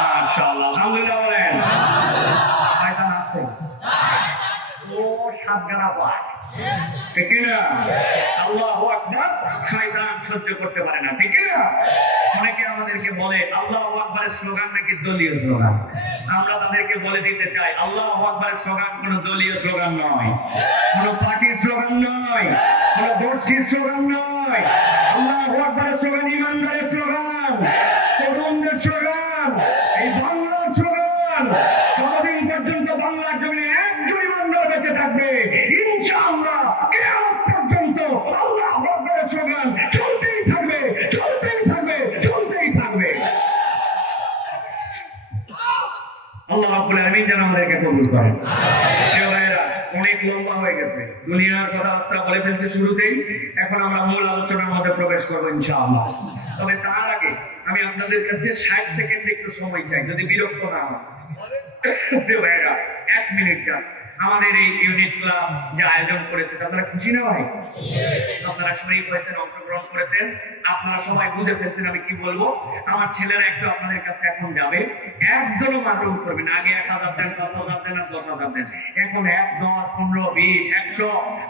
মাশাআল্লাহ আলহামদুলিল্লাহ বলেন শয়তান আছে ও সাতগানা পায় ঠিক না আল্লাহু আকবার শয়তান সহ্য করতে পারে না ঠিক না অনেকে আমাদেরকে বলে আল্লাহু আকবারের স্লোগান নাকি দলীয় স্লোগান আমরা তাদেরকে বলে দিতে চাই আল্লাহু আকবারের স্লোগান কোনো দলীয় স্লোগান নয় কোনো পার্টির স্লোগান নয় কোনো গোষ্ঠীর স্লোগান নয় আল্লাহু আকবারের স্লোগান ইমানদারের স্লোগান তরুণদের স্লোগান এই বাংলার স্লোগান যতদিন পর্যন্ত বাংলার জমিনে একজন ইমানদার বেঁচে থাকবে ইনশাআল্লাহ কিয়ামত পর্যন্ত আল্লাহু আকবারের স্লোগান চলতেই থাকবে চলতেই থাকবে চলতেই থাকবে আল্লাহ রাব্বুল আলামিন যেন আমাদেরকে কবুল করেন প্রিয় ভাইরা অনেক লম্বা হয়ে গেছে দুনিয়ার কথাবার্তা বলে ফেলছে শুরুতেই এখন আমরা মূল আলোচনার মধ্যে প্রবেশ করবো ইনশাআল্লাহ তবে তার আগে আমি আপনাদের কাছে 60 সেকেন্ড একটু সময় চাই যদি বিরক্ত না হয় প্রিয় ভাইরা 1 মিনিট আমাদের এই ইউনিট ক্লাব যে আয়োজন করেছে আপনারা খুশি না ভাই আপনারা শরীর হয়েছেন অংশগ্রহণ করেছেন আপনারা সবাই বুঝে ফেলছেন আমি কি বলবো আমার ছেলেরা একটু আপনাদের কাছে এখন যাবে একজনও মাত্র করবেন আগে 1000 দেন 5000 দেন আর 10000 দেন এখন 1 10 15 20 100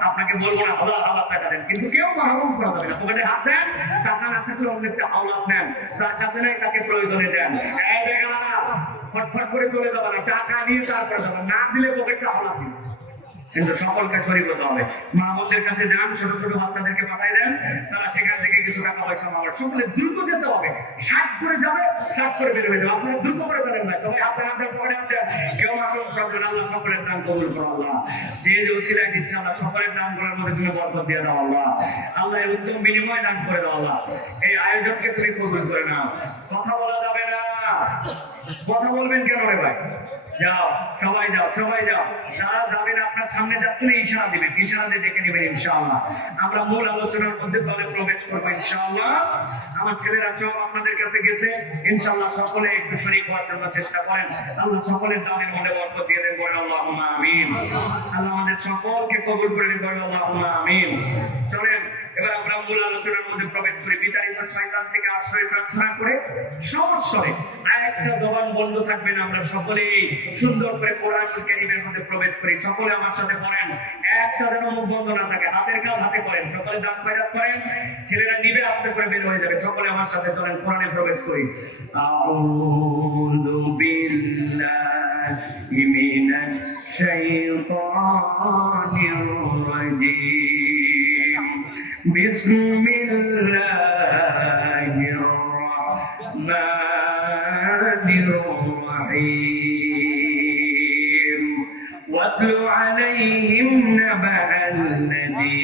আপনাকে বলবো না হাজার টাকা দেন কিন্তু কেউ মাহরুম করা যাবে না পকেটে হাত দেন টাকা না থাকলে অনেকটা আওলাদ নেন যার কাছে নাই তাকে প্রয়োজনে দেন এই বেগানা ফটফট করে চলে যাবে না টাকা নিয়ে তারপর যাবে না দিলে পকেটটা হাওলাদ দিবে কিন্তু সকলকে শরীক হতে হবে মাহমুদের কাছে যান ছোট ছোট বাচ্চাদেরকে পাঠাই দেন তারা সেখান থেকে কিছু টাকা পয়সা পাবে সকলে দ্রুত যেতে হবে 60 করে যাবে 60 করে বের হয়ে যাবে আপনারা দ্রুত করে যাবেন না সবাই আপনার হাতে পড়ে আছে কেউ মাহরুম করবেন আল্লাহ সকলের দান কবুল করো আল্লাহ যে উসিলায় দিচ্ছে আল্লাহ সকলের দান করার মধ্যে তুমি বরকত দিয়ে দাও আল্লাহ আল্লাহ এর উত্তম বিনিময় দান করে দাও আল্লাহ এই আয়োজনকে তুমি কবুল করে নাও কথা বলা যাবে না কথা বলবেন কেন রে ভাই যাও সবাই যাও যারা যাবেন আপনার সামনে যাচ্ছেন ইশারা দিবেন ইশারা দিয়ে ডেকে নেবেন ইনশাআল্লাহ আমরা মূল আলোচনার মধ্যে দলে প্রবেশ করবো ইনশাআল্লাহ আমার ছেলেরা সব আপনাদের কাছে গেছে ইনশাআল্লাহ সকলে একটু শরীক হওয়ার জন্য চেষ্টা করেন আল্লাহ সকলের দানের মধ্যে বরকত দিয়ে দেন বলেন আল্লাহুম্মা আমিন আল্লাহ আমাদের সকলকে কবুল করে নিন বলেন আল্লাহুম্মা আমিন চলেন এবার আমরা মূল আলোচনার মধ্যে প্রবেশ করি বিতাড়িত শয়তান থেকে আশ্রয় প্রার্থনা করে সমস্যায় আরেকটা জবান বন্ধ থাকবে না আমরা সকলেই সুন্দর করে কোরআন কারীমের মধ্যে প্রবেশ করি সকলে আমার সাথে পড়েন একটা যেন মুখ বন্ধ না থাকে হাতের কাজ হাতে করেন সকলে দাঁত পয়দাত করেন ছেলেরা নিবে আস্তে করে বের হয়ে যাবে সকলে আমার সাথে চলেন কোরআনে প্রবেশ করি আউযু বিল্লাহি মিনাশ শাইতানির রাজীম বিসমিল্লাহির রাহমানির রহিম ওয়াতলু আলাইহিম নাবা'আল লাযী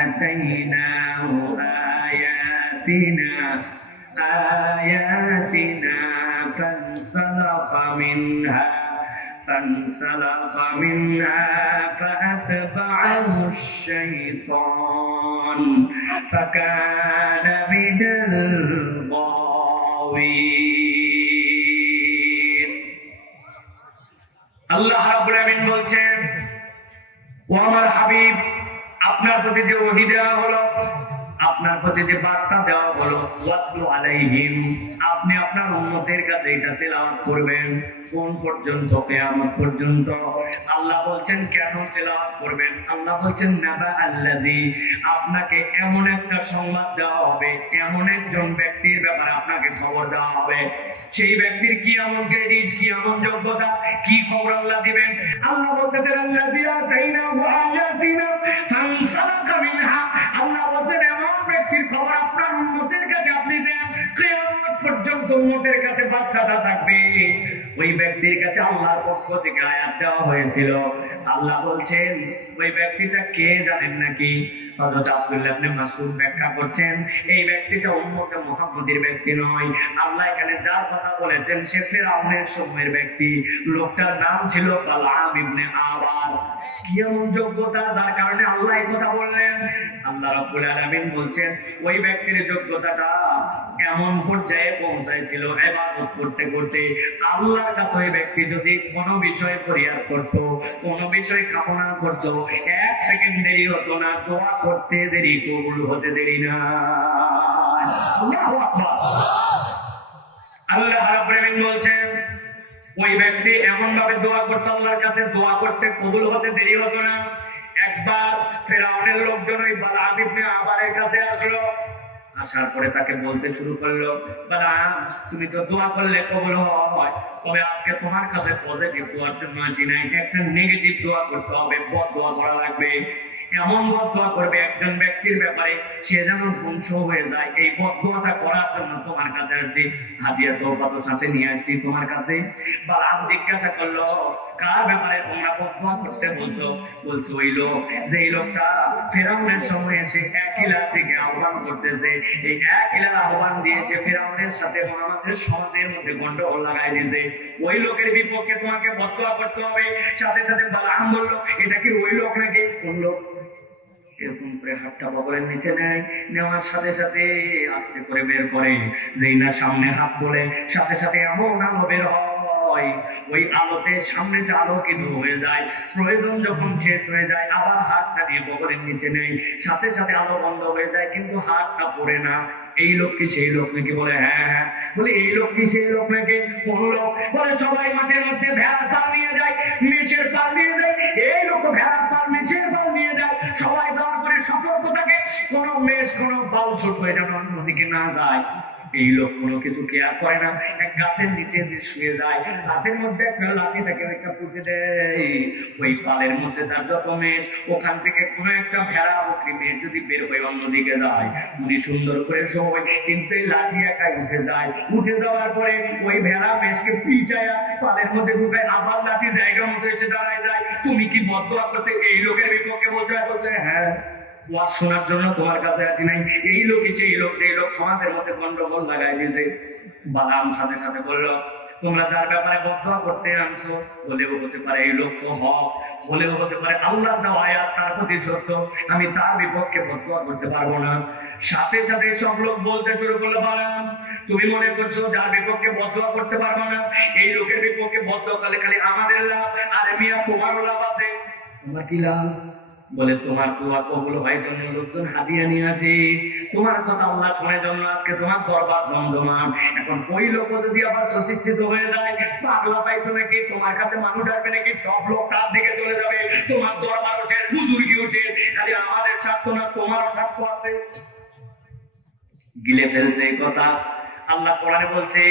আতাইনাহু আয়াতিনা فانسلخ منها فأتبعه الشيطان فكان من الغاوين আল্লাহ রাব্বুল আলামিন বলছেন ও আমার হাবিব আপনার প্রতি যে ওহী দেওয়া হলো আপনার প্রতি যে বার্তা দেওয়া হলো ওয়াতলু আলাইহিম আপনি আপনার উম্মতের কাছে এটা তেলাওয়াত করবেন কোন পর্যন্ত কিয়ামত পর্যন্ত আল্লাহ বলছেন কেন তেলাওয়াত করবেন আল্লাহ বলছেন নাবা আল্লাযী আপনাকে এমন একটা সংবাদ দেওয়া হবে এমন একজন ব্যক্তির ব্যাপারে আপনাকে খবর দেওয়া হবে সেই ব্যক্তির কি এমন ক্রেডিট কি এমন যোগ্যতা কি খবর আল্লাহ দিবেন আল্লাহ বলতেছেন আল্লাযী আতাইনাহু আয়াতিনা ফানসালাকা মিনহা আল্লাহ বলতেন এমন ব্যক্তির খবর আপনার উম্মতের কাছে আপনি দেন কিয়ামত পর্যন্ত উম্মতের কাছে বার্তাটা থাকবে ওই ব্যক্তির কাছে আল্লাহর পক্ষ থেকে আয়াত দেওয়া হয়েছিল আল্লাহ বলছেন ওই ব্যক্তিটা কে জানেন নাকি হযরত আব্দুল্লাহ ইবনে মাসউদ ব্যাখ্যা করছেন, এই ব্যক্তিটা উম্মতে মুহাম্মাদীর ব্যক্তি নয়। আল্লাহ এখানে যার কথা বলেছেন সে ফিরআউনের সময়ের ব্যক্তি। লোকটার নাম ছিল বালআম ইবনে আবার। কি এমন যোগ্যতা যার কারণে আল্লাহ এই কথা বললেন? আল্লাহ রাব্বুল আলামিন বলছেন ওই ব্যক্তির যোগ্যতাটা এমন পর্যায়ে পৌঁছাইছিল, ইবাদত করতে করতে আল্লাহর কাছে ওই ব্যক্তি যদি কোনো বিষয় ফরিয়াদ করত, কোনো বিষয় কামনা করত, এক সেকেন্ড দেরি হতো না, দোয়া করতে দেরি, কবুল হতে দেরি না। আল্লাহু আকবার। আল্লাহ রাব্বুল আলামিন বলছেন ওই ব্যক্তি এমন ভাবে দোয়া করতো, আল্লাহর কাছে দোয়া করতে কবুল হতে দেরি হতো না। একবার ফিরআউনের লোকজন ওই বালআম ইবনে আবারের কাছে আসলো। আসার পরে তাকে বলতে শুরু করলো, বালআম তুমি তো দোয়া করলে কবুল হয়, তবে আজকে তোমার কাছে পজিটিভ দোয়ার জন্য আসি নাই, একটা নেগেটিভ দোয়া করতে হবে, বদ দোয়া করা লাগবে। এমন বদ দোয়া করবে একজন ব্যক্তির ব্যাপারে সে যেন ধ্বংস হয়ে যায়। এই বদ দোয়াটা করার জন্য তোমার কাছে আসছি, হাদিয়া তোফাতো সাথে নিয়ে আসছি তোমার কাছে। বালআম জিজ্ঞাসা করলো, কার ব্যাপারে তোমরা বদ দোয়া করতে বলছো? বলছো ওই লোক, যে লোকটা ফিরআউনের সময় এসে এক ইলাহ থেকে আহ্বান করতেছে, এই এক ইলাহ আহ্বান দিয়েছে ফিরআউনের সাথে আমাদের সমাজের মধ্যে গন্ডগোল লাগাই দিয়েছে, ওই লোকের বিপক্ষে তোমাকে বদ দোয়া করতে হবে। সাথে সাথে বালআম বলল, এটা কি ওই লোক নাকি? কোন লোক? এরকম করে হাতটা বগলের নিচে নেয়, নেওয়ার সাথে সাথে আস্তে করে বের করে, যেই না সামনে হাত বলে সাথে সাথে এমন আলো বের হয়, ওই আলোতে সামনেটা আলোকিত হয়ে যায়। প্রয়োজন যখন শেষ হয়ে যায় আবার হাতটা দিয়ে বগলের নিচে নেয়, সাথে সাথে আলো বন্ধ হয়ে যায়, কিন্তু হাতটা পড়ে না। এই লোক কি সেই লোক নাকি? বলে হ্যাঁ হ্যাঁ। বলে এই লোক কি সেই লোক নাকি? কোন লোক? বলে সবাই মাঠের মধ্যে ভেড়ার পাল নিয়ে যায়, মেষের পাল নিয়ে যায়, এই লোক ভেড়ার পাল মেষের পাল নিয়ে যায়। সবাই দয়া করে সতর্ক থাকে, কোন মেষ কোন পাল ছোট হয়ে যেন অন্যদিকে না যায়। এই লোক কোনো কিছু কেয়ার করে না, এক গাছের নিচে যে শুয়ে যায়, হাতের মধ্যে একটা লাঠি থাকে, একটা পুঁতে দেয়, ওই পালের মধ্যে তার যত মেষ, ওখান থেকে কোনো একটা ভেড়া বকরি মেষ যদি বের হয়ে অন্যদিকে যায়, উনি সুন্দর করে সময়, কিন্তু এই লাঠি একাই উঠে যায়। উঠে যাওয়ার পরে ওই ভেড়া মেষকে পিটায়া পালের মধ্যে ঢুকায়, আবার লাঠি জায়গা মতো এসে দাঁড়ায় যায়। তুমি কি বদ দোয়া করতে এই লোকের বিপক্ষে বলছো? বলছে হ্যাঁ, ওয়াজ শোনার জন্য তোমার কাছে আসি নাই। এই লোকই সেই লোক, এই লোক সমাজের মধ্যে গন্ডগোল লাগাই দিয়েছে। বালআম সাথে সাথে বললো, তোমরা যার ব্যাপারে বদ দোয়া করতে আনছো, হলেও হতে পারে এই লোক তো হক, হলেও হতে পারে আল্লাহর দেওয়া আয়াত তার প্রতি সত্য, আমি তার বিপক্ষে বদ দোয়া করতে পারবো না। সাথে সাথে সব লোক বলতে শুরু করলো, বালআম তুমি মনে করছো যার বিপক্ষে বদ দোয়া করতে পারবো না, এই লোকের বিপক্ষে বদ দোয়া করলে খালি আমাদের লাভ, আর মিয়া তোমারও লাভ আছে। তোমার কি লাভ? বলে তোমার দোয়া কবুল হয় জন্য লোকজন হাদিয়া নিয়ে আসে, তোমার কথা আল্লাহ শোনার জন্য আজকে তোমার দরবার দমদমান। এখন ওই লোক যদি আবার প্রতিষ্ঠিত হয়ে যায়, পাগলা পাইছো নাকি? তোমার কাছে মানুষ আসবে নাকি? সব লোক তার দিকে চলে যাবে, তোমার দরবার ওঠে, বুজুর্গি ওঠে, খালি আমাদের স্বার্থ না তোমারও স্বার্থ আছে। গিলে ফেলছে এই কথা। আল্লাহ কোরআনে বলছে,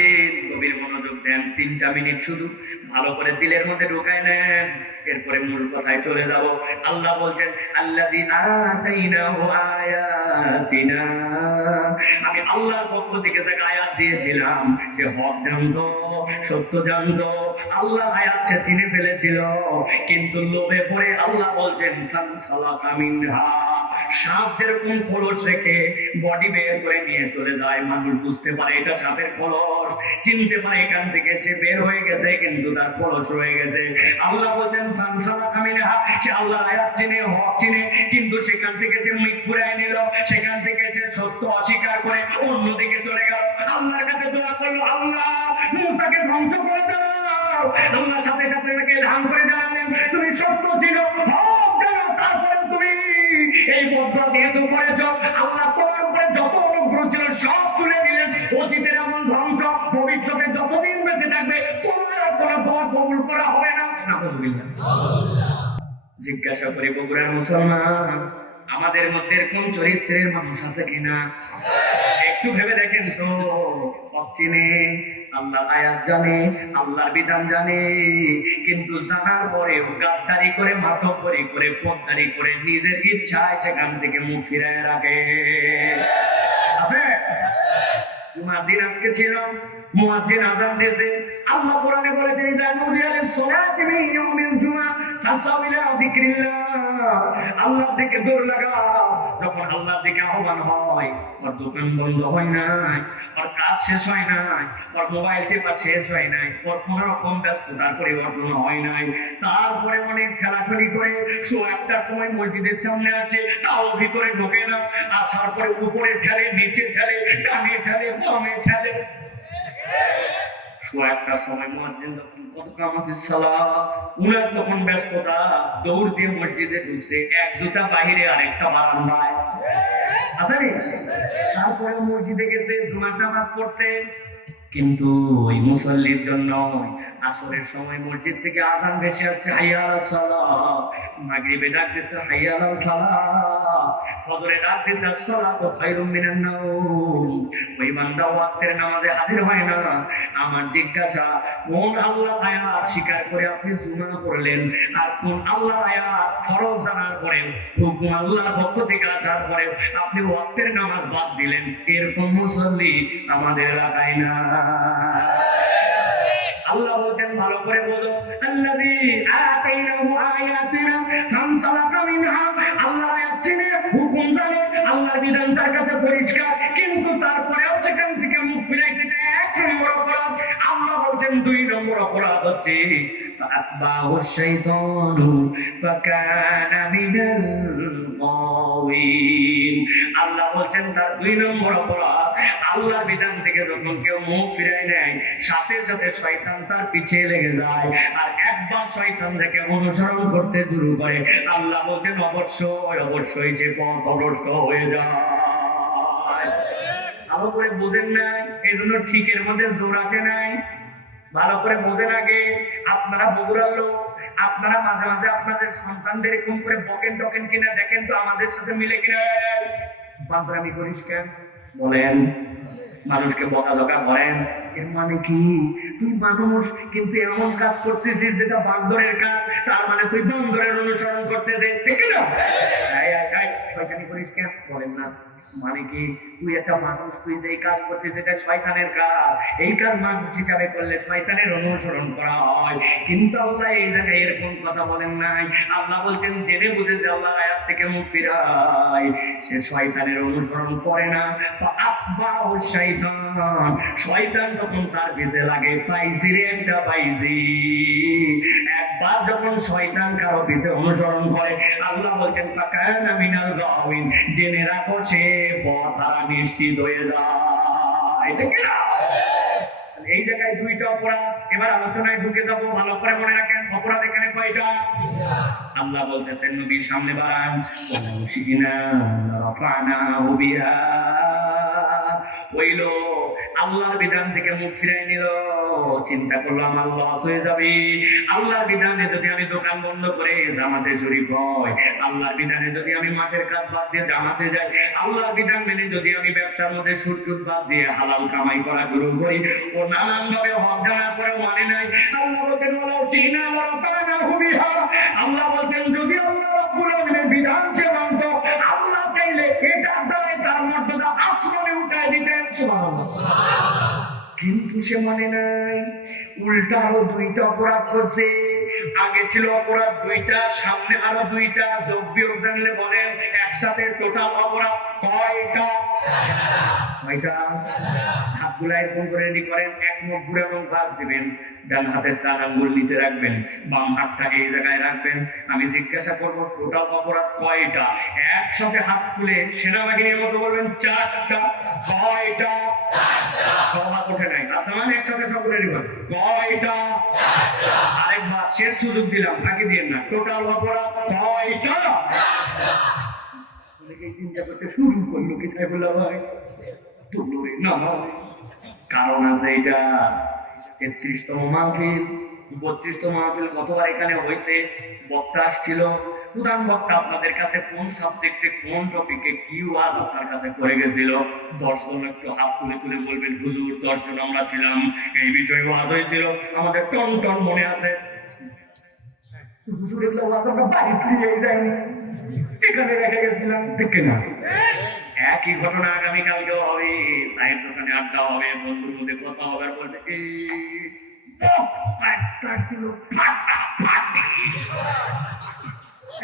গভীর মনোযোগ দেন, 3টা মিনিট শুধু ভালো করে দিলের মধ্যে ঢুকায় নেন, এরপরে মূল কথায় চলে যাব। আল্লাহ বলছেন, আল্লাযী আতাইনাহু আয়াতিনা, আমি আল্লাহর পক্ষ থেকে তাকে আয়াত দিয়েছিলাম, সে হক জানতো, সত্য জানতো, আল্লাহ আয়াত সে চিনে ফেলেছিল, কিন্তু লোভে পড়ে আল্লাহ বলছেন ফানসালাকা মিনহা, সাপ যেরকম খোলস রেখে বডি বের করে নিয়ে চলে যায়, মানুষ বুঝতে পারে এটা সাপের খোলস, চিনতে পারে এখান থেকে সে বের হয়ে গেছে, কিন্তু তার খোলস রয়ে গেছে। আল্লাহ বলছেন ফানসালাকা মিনহা, সে আল্লাহ আয়াত চিনে, হক চিনে, কিন্তু সেখান থেকে সে মুখ ফুরায় নিল, সেখান থেকে সে সত্য অস্বীকার করে অন্যদিকে চলে গেল। আল্লাহর কাছে দোয়া করলো, আল্লাহ মুসাকে ধ্বংস করে দাও। আল্লাহ সাথে সাথে তাকে ধান করে জানালেন, তুমি সত্য ছিল, হক জানো, তারপরে তুমি এই বদয়া যেহেতু করেছ, আল্লাহ তোমার উপরে যত অনুগ্রহ ছিল সব তুলে দিলেন। অতীতের এমন ধ্বংস, ভবিষ্যতে যতদিন বেঁচে থাকবে তোমার আর কোনো দোয়া কবুল করা হবে না। জিজ্ঞাসা করি বগুড়ার মুসলমান, আমাদের মধ্যে এরকম চরিত্রের মানুষ আছে কিনা? একটু ভেবে দেখেন তো। হক চিনে, আল্লাহ আয়াত জানে, আল্লাহর বিধান জানে, কিন্তু জানার পরে গাদ্দারি করে, মাতব্বরি করে, পদ্দারি করে, নিজের ইচ্ছায় সেখান থেকে মুখ ফিরায় রাখে। জুমার দিন আজকে ছিল, মুয়াজ্জিন আযান দিয়েছে। আল্লাহ কোরআনে বলেছেন ইযা নুদিয়া লিস-সালাতি মিন ইয়াউমিল জুমআহ ফাসাউ ইলা যিকরিল্লাহ। আল্লাহর দিকে দৌড় লাগাও। যখন আল্লাহর দিকে আহ্বান হয়, ওর দোকান বন্ধ হয় নাই, ওর কাজ শেষ হয় নাই, ওর মোবাইল টেপা শেষ হয় নাই, ওর কোনো রকম ব্যস্ততার পরিবর্তন হয় নাই, তারপরে অনেক খেলাখেলি করে 1টার সময় মসজিদের সামনে আসে, তাও ভিতরে ঢোকে না। আসার পরে উপরে ঠেলে, নিচে ঠেলে, ডানে ঠেলে, বামে ঠেলে। 1টার সময় মুয়াজ্জিন যখন কত কামাতিস সালাত, উনার তখন ব্যস্ততা, দৌড় দিয়ে মসজিদে ঢুকছে, এক জুতা বাহিরে আরেকটা বারান্দায়। আসেনি? তারপরে মসজিদে গেছে, জুমার নামাজ পড়তে। কিন্তু ওই মুসল্লির জন্য আসরের সময় মসজিদ থেকে আযান ভেসে আসছে, হাইয়া আলাস সালাত। মাগরিবে ডাক দিচ্ছে, হাইয়া আলাল ফালাহ। ফজরে ডাক দিচ্ছে, আসসালাতু খায়রুম মিনান নাওম। ওই বান্দা ওয়াক্তের নামাজে হাজির হয় না। আমার জিজ্ঞাসা, কোন আল্লাহর আয়াত স্বীকার করে আপনি জুমা পড়লেন, আর কোন আল্লাহর আয়াত ফরজ জানার পরে, হুকুম আল্লাহর পক্ষ থেকে আসার পরে আপনি ওয়াক্তের নামাজ বাদ দিলেন? এরকম মুসল্লি আমাদের এলাকায় না। আল্লাহ বলেন ভালো করে বলো, আল্লাযী আতাইনাহু আয়াতিনা ফানসালাকা মিনহা। আল্লাহ আয়াত চিনে, হুকুম জানে, আল্লাহর বিধান তার কাছে পরিষ্কার, কিন্তু তারপরেও সেখান থেকে মুখ ফিরাইতে 1 নম্বর অপরাধ। আল্লাহ বলেন 2 নম্বর অপরাধ হচ্ছে ফাআতবাহু শাইতানু ফাকানা মিনাল গাওয়িন। আল্লাহ বলেন তার 2 নম্বর অপরাধ, আল্লাহর বিধান থেকে যখন কেউ মুখ ফিরায় নেয়, সাথে সাথে শয়তান তার পিছে লেগে যায়, আর একবার শয়তান থেকে অনুসরণ করতে শুরু করে। আল্লাহ বলছেন অবশ্যই সে পথভ্রষ্ট হয়ে যায়। ভালো করে বোঝেন নাই, এই জন্য ঠিকের মধ্যে জোর আছে নাই। ভালো করে বোঝেন আগে। আপনারা বগুড়ার লোক, আপনারা মাঝে মাঝে আপনাদের সন্তানদের এরকম করে বকেন টকেন কিনা দেখেন তো আমাদের সাথে মিলে কিনা। বান্দরামি করিস কেন বলেন? মানুষকে বকাঝকা করেন, এর মানে কি? তুই মানুষ, কিন্তু এমন কাজ করতেছিস যেটা বান্দরের কাজ, তার মানে তুই বান্দরের অনুসরণ করতে দে, ঠিক না? শয়তানি করিস কেন বলেন না? মানে কি? তুই একটা মানুষ, তুই যে কাজ করছিস এটা শয়তানের কাজ, এই কাজ মানুষ হিসাবে করলে শয়তানের অনুসরণ করা হয়। কিন্তু আল্লাহ এই জায়গায় এরকম কথা বলেন নাই। আল্লাহ বলছেন জেনে বুঝে যে আল্লাহর আয়াত থেকে মুখ ফিরায়, সে শয়তানের অনুসরণ করে না। ফাআতবাহু শাইতান, শয়তান যখন তার পিছে লাগে, পাইজি রে একটা পাইজি। একবার যখন শয়তান কারো পিছে অনুসরণ করে, আল্লাহ বলছেন ফাকানা মিনাল গাওয়িন, জেনে রাখো সে পথহারা নিশ্চিত হয়ে যায়। ঠিক না? এই জায়গায় 2টা অপরাধ। এবার আলোচনায় ঢুকে যাবো, ভালো করে মনে রাখেন। অপরাধ এখানে কয়টা? আল্লাহ বলতেছেন নবীর সামনে বাড়ান, ওয়াশিনা রাফানাহু বিহা। ওই লোক আল্লাহর বিধান থেকে মুখ ফিরাই নিল, চিন্তা করলো আমার লস হয়ে যাবে। আল্লাহর বিধানে যদি আমি দোকান বন্ধ করে জামাতে শরীফ হয়, আল্লাহর বিধানে যদি আমি মাঠের কাজ বাদ দিয়ে জামাতে যাই, আল্লাহর বিধান মেনে যদি আমি ব্যবসার মধ্যে সুদ বাদ দিয়ে হালাল কামাই করা শুরু করি, ও নানান ভাবে হক জানার পরেও মানে নাই। আল্লাহ বলতেন ওয়াশিনা রাফানাহু বিহা। আল্লাহ বলতেন যদি আল্লাহ রাব্বুল আলামিনের বিধান সে মানত, আল্লাহ চাইলে এটার দ্বারা তার মর্যাদা আসমানে উঠায় দিতেন। সুবহানাল্লাহ। কিন্তু সে মানে নাই, উল্টা আরো 2টা অপরাধ করছে। আগে ছিল অপরাধ 2টা, সামনে আরো 2টা। যোগ বিয়োগ জানলে বলেন একসাথে টোটাল অপরাধ কয়টা? হাতগুলা এরকম করে রেডি করেন, 1 মুখ ঘুরানো ভাগ দিবেন, ডান হাতের 4 আঙ্গুল নিচে রাখবেন, বাম হাতটা এই জায়গায় রাখবেন। আমি জিজ্ঞাসা করবো টোটাল অপরাধ কয়টা? একসাথে হাত তুলে সেনাবাহিনীর মতো বলবেন 4টা। কয়টা? সব হাত ওঠে নাই, আপনার একসাথে সকলে রেডি করেন। কয়টা? আরেকবার শেষ সুযোগ দিলাম, ফাঁকি দিয়েন না। টোটাল অপরাধ কয়টা? অনেকেই চিন্তা করতে শুরু করলো, কি তাই বললাম ভাই? না, কারণ আছে এটা 33তম মাহফিল, 32তম মাহফিল গতবার এখানে হয়েছে। বক্তা আসছিল, প্রধান বক্তা আপনাদের কাছে কোন সাবজেক্টে কোন টপিকে কি ওয়াজ আপনার কাছে করে গেছিল? 10 জন একটু হাত তুলে তুলে বলবেন হুজুর 10 জন আমরা ছিলাম, এই বিষয়ে ওয়াজ হয়েছিল, আমাদের টন টন মনে আছে। হুজুর এগুলো ওয়াজ আমরা বাড়ি ফিরে যাইনি, এখানে রেখে গেছিলাম, ঠিক না? একই ঘটনা আগামীকালকেও হবে, চায়ের দোকানে আড্ডা হবে, বন্ধুর মধ্যে কথা পাওয়ার বলতে এই একটা ছিল ফাটাফাটি।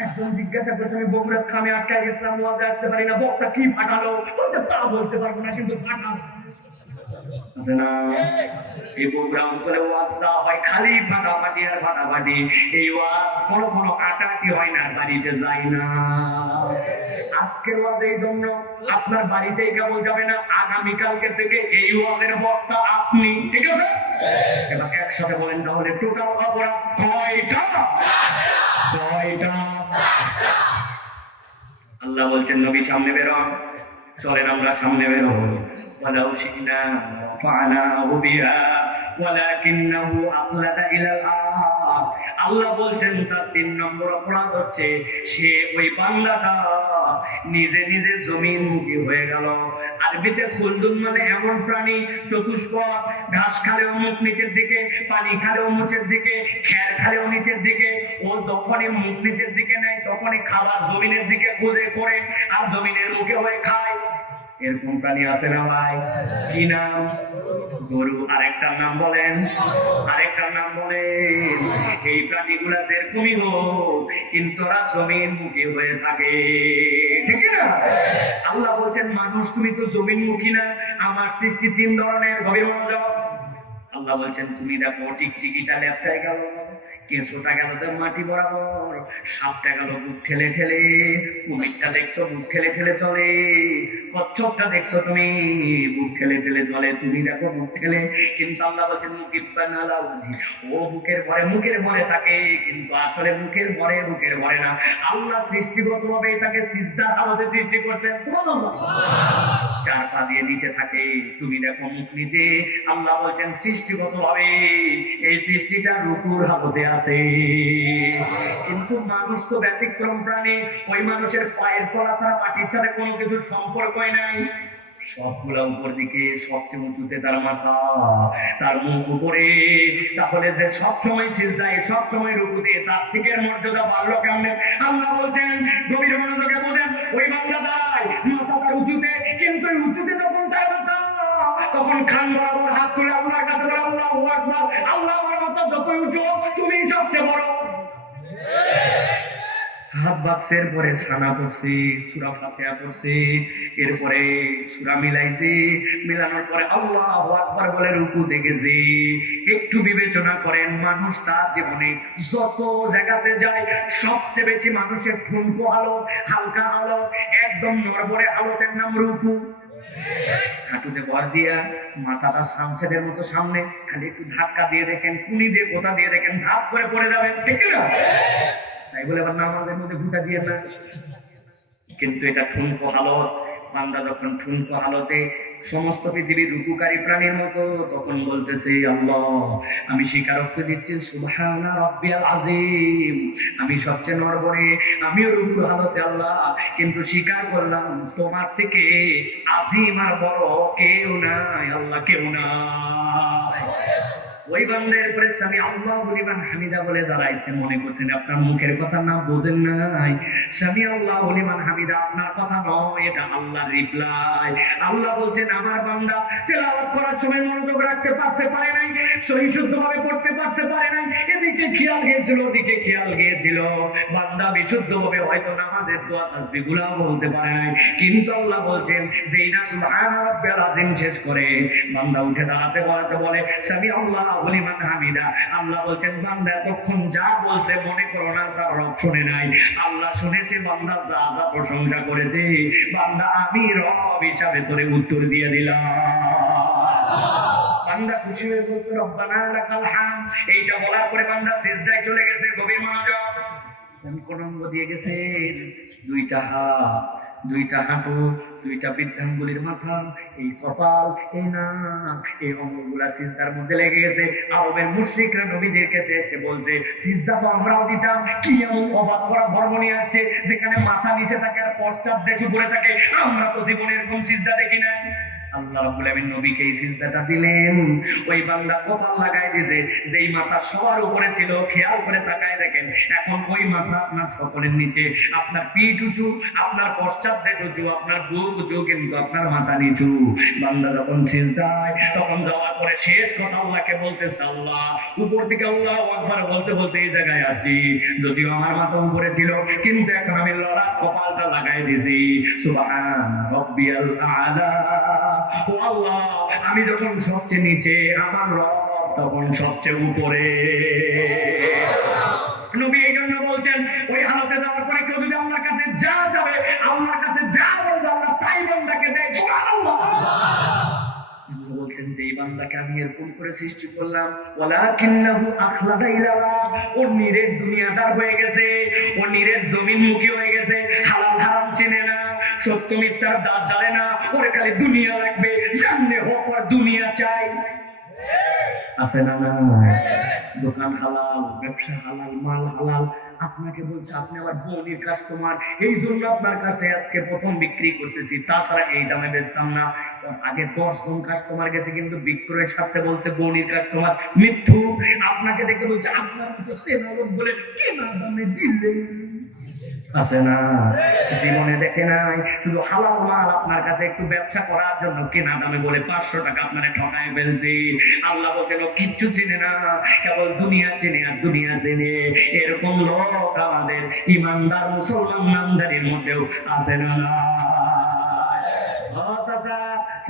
একজন জিজ্ঞাসা করছে আমি বগুড়ার খামে আটকায় গেছিলাম, ওয়াজে আসতে পারি না, বক্তা কি ফাটালো? বলতে তা বলতে পারবো না, কিন্তু ফাটা না। এই বগুড়া অঞ্চলে ওয়াজটা হয় খালি ফাটাফাটি আর ফাটাফাটি। এই ওয়াজ কোনো আটাটি হয় না, বাড়িতে যায় না। আজকের ওয়াজ এই জন্য আপনার বাড়িতেই কেবল যাবে না, আগামীকালকে থেকে এই ওয়াজের বক্তা আপনি। ঠিক আছে, এবার একসাথে বলেন তাহলে টোটাল অপরাধ কয়টা? আল্লাহ বলছেন নবী সামনে বেরোন, চলেন আমরা সামনে বেরোব। ওয়ালাউ শিনা ফাআনাহু বিহা ওয়ালাকিন্নাহু আকলাদা ইলাল আরদ। আল্লাহ বলছেন তার 3 নম্বর অপরাধ হচ্ছে সে ওই বান্দাটা নিজে নিজে জমিনমুখী হয়ে গেল। আরবিতে খুলদুন মানে এমন প্রাণী চতুষ্পদ, ঘাস খালেও মুখ নিচের দিকে, পানি খালেও মুখের দিকে, খের খালেও নিচের দিকে। ও যখনই মুখ নিচের দিকে নেয় তখনই খাবার জমিনের দিকে খুঁজে করে আর জমিনের মুখে হয়ে খায়। এরকম প্রাণী আছে না ভাই? কি নাম? গরু। আরেকটার নাম বলেন, আরেকটার নাম বলেন। এই প্রাণীগুলা যেরকমই হোক কিন্তু ওরা জমিন মুখী হয়ে থাকে, ঠিক না? আল্লাহ বলছেন মানুষ তুমি তো জমিন মুখী না, আমার সৃষ্টি 3 ধরনের। গভীর মনোযোগ। আল্লাহ বলছেন তুমি দেখো টিকটিকিটা লেপটায় গেল, কেঁচোটা গেল তোর মাটি বরাবর, সাপটা গেল বুক ঠেলে ঠেলে, কুমিরটা দেখছো বুক ঠেলে ঠেলে চলে, কচ্ছপটা দেখছো তুমি বুক ঠেলে ঠেলে চলে, তুমি দেখো বুক ঠেলে। কিন্তু আল্লাহ বলছেন ও মুখের ভরে থাকে, কিন্তু আসলে মুখের ভরে না। আল্লাহ সৃষ্টিগত ভাবে তাকে সিজদার হালতে সৃষ্টি করছেন। সুবহানাল্লাহ। 4 পা দিয়ে নিচে থাকে, তুমি দেখো মুখ নিচে। আল্লাহ বলছেন সৃষ্টিগত ভাবে এই সৃষ্টিটা রুকুর হালতে আছে। কিন্তু মানুষ তো ব্যতিক্রম প্রাণী, ওই মানুষের পায়ের তলা ছাড়া মাটির সাথে কোনো কিছুর সম্পর্কই নাই। সবগুলা উপর দিকে, সবচেয়ে উঁচুতে তার মাথা, তার মুখ উপরে। তাহলে যে সবসময় সিজদায়, সবসময় রুকুতে, তার থেকে মর্যাদা বাড়লো কেমনে? আল্লাহ বলছেন গভীর মনোযোগে বলেন, ওই বান্দা দাঁড়ায়, মাথা তার উঁচুতে, কিন্তু উঁচুতে যখন তার মাথা, তখন খান বরাবর হাত তুলে আল্লাহর কাছে বলে আল্লাহু আকবার। আল্লাহ আমার মাথা যতই উঁচু তুমি সবচেয়ে বড়। হাত বাক্সের পরে ছানা পড়ছে, সূরা ফাতিহা পড়ছে, এরপরে সূরা মিলাইছে, মিলানোর পরে আল্লাহু আকবার বলে রুকুতে গেছে। একটু বিবেচনা করেন, মানুষ তার জীবনে যত জায়গাতে যায় সবচেয়ে বেশি মানুষের ঠুনকো হালত, হালকা হালত, একদম নড়বড়ে হালতের নাম রুকু। হাঁটুতে ভর দিয়া মাথাটা সামসেটের মতো সামনে, খালি একটু ধাক্কা দিয়ে দেখেন, কুনি দিয়ে গোটা দিয়ে দেখেন, ধাপ করে পড়ে যাবেন, ঠিক না? তাই বলে আবার নামাজের মধ্যে ভুটা দিয়ে না। কিন্তু এটা ঠুনকো হালত। বান্দা যখন ঠুনকো হালতে সমস্ত পৃথিবীর রুকুকারী প্রাণীর মতো, তখন বলতেছে আল্লাহ আমি স্বীকারোক্তি দিচ্ছি সুবহানা রাব্বিয়াল আযীম, আমি সবচেয়ে নড়বড়ে, আমিও রুকু হালতে আল্লাহ, কিন্তু স্বীকার করলাম তোমার থেকে আযীম আর বড় কেউ নাই আল্লাহ, কেউ নাই। ওই বান্দার পরে আমি আল্লাহু লিমান হামিদা বলে দাঁড়াইছে, মনে করছেন আপনার মুখের কথা না, বোঝেন নাই। সামি আল্লাহু লিমান হামিদা আপনার কথা নয়, এটা আল্লাহর রিপ্লাই। আল্লাহ বলছেন আমার বান্দা তেলাওয়াত করার সময় মনোযোগ রাখতে পারে নাই, সহি শুদ্ধভাবে করতে পারে নাই, এদিকে খেয়াল গিয়েছিল, ওদিকে খেয়াল গিয়েছিল। বান্দা বিশুদ্ধভাবে হয়তো নামাজের দোয়া তাসবিহগুলো বলতে পারে নাই, কিন্তু আল্লাহ বলছেন যেই না সুবহানা রাব্বিয়াল আযীম শেষ করে বান্দা উঠে দাঁড়াতে বলে সামি আল্লাহু লিমান হামিদা। আল্লাহ বলছেন বান্দা এতক্ষণ যা বলছে মনে করো না তার রব শুনে নাই, আল্লাহ শুনেছে। বান্দা যা যা প্রশংসা করেছে, বান্দা আমি রব হিসাবে তোরে উত্তর দিয়ে দিলাম। বান্দা খুশি হয়ে বলতো রব্বানা লাকাল হামদ। এইটা বলার পরে বান্দা সিজদায় চলে গেছে। গভীর মনোযোগ। কোন অঙ্গ দিয়ে গেছে? 2টা হাত, 2টা হাঁটু, 2টা বৃদ্ধাঙ্গুলির মাথা, এই কপাল, এই নাক, এই অঙ্গগুলা সিজদার মধ্যে লেগে গেছে। আরবের মুশরিকরা নবীদের কাছে এসে বলছে সিজদা তো আমরাও দিতাম, কি এমন অবাক করা ধর্ম নিয়ে আসছে যেখানে মাথা নিচে থাকে আর পশ্চাৎ দেশ উপরে থাকে? আমরা তো জীবনে এরকম সিজদা দেখি না। আল্লাহ রাব্বুল আলামিন নবীকে এই সিজদাটা দিলেন, ওই বান্দা কপাল লাগাই দিয়েছে, যেই মাথা সবার উপরে ছিল, খেয়াল করে তাকায় দেখেন এখন ওই মাথা আপনার সকলের নিচে, আপনার পিঠ উঁচু, আপনার পশ্চাৎ দেশ উঁচু, আপনার বুক উঁচু, কিন্তু আপনার মাথা নিচু। বান্দা যখন সিজদায়, তখন যাওয়ার পরে শেষ কথা আল্লাহকে বলতেছে, আল্লাহ উপর থেকে আল্লাহু আকবার বলতে বলতে এই জায়গায় আসি, যদিও আমার মাথা উপরে ছিল, কিন্তু এখন আমি লড়া কপালটা লাগাই দিয়েছি। সুবহান রাব্বিয়াল আলা। ও আল্লাহ, আমি যখন সবচেয়ে নিচে, আমার রব তখন সবচেয়ে উপরে। নবী এই জন্য বলছেন, ওই হালতে যাওয়ার পরে কেউ যদি আল্লাহর কাছে যা যাবে, আল্লাহর কাছে যা বলবে, আল্লাহ তাই বান্দাকে দেয়। সুবহানাল্লাহ। বলছেন যে এই বান্দাকে আমি এরকম করে সৃষ্টি করলাম, ওয়ালাকিন্নাহু আখলাদা ইলাল্লাহ, ও নিরেট দুনিয়াদার হয়ে গেছে, ও নিরেট জমিনমুখী হয়ে গেছে, হালাল হারাম চিনে না, সত্য মিথ্যার দাঁত জানে না, ওরে খালি দুনিয়া লাগবে, সামনে হোক আর দুনিয়া চাই। আছে না? না, দোকান হালাল, ব্যবসা হালাল, মাল হালাল। আপনাকে বলছে আপনি আমার বোনের কাস্টমার, এই জন্য আপনার কাছে আজকে প্রথম বিক্রি করতেছি, তাছাড়া এই দামে বেচতাম না। আগে 10 জন কাস্টমার গেছে, কিন্তু বিক্রয়ের সাথে বলছে বোনের কাস্টমার। মিথ্যু। আপনাকে দেখে বলছে আপনার তো সেনা লোক বলে কেনা দামে দিলেন। আছে না? জীবনে দেখে নাই, শুধু হালাল মাল আপনার কাছে একটু ব্যবসা করার জন্য কেনা দামে বলে 500 টাকা আপনারে ঠকায় ফেলছে। আল্লাহ বলতেন ও কিচ্ছু চিনে না, কেবল দুনিয়া চিনে আর দুনিয়া চিনে। এরকম লোক আমাদের ইমানদার মুসলমান নামদারির মধ্যেও আছে না?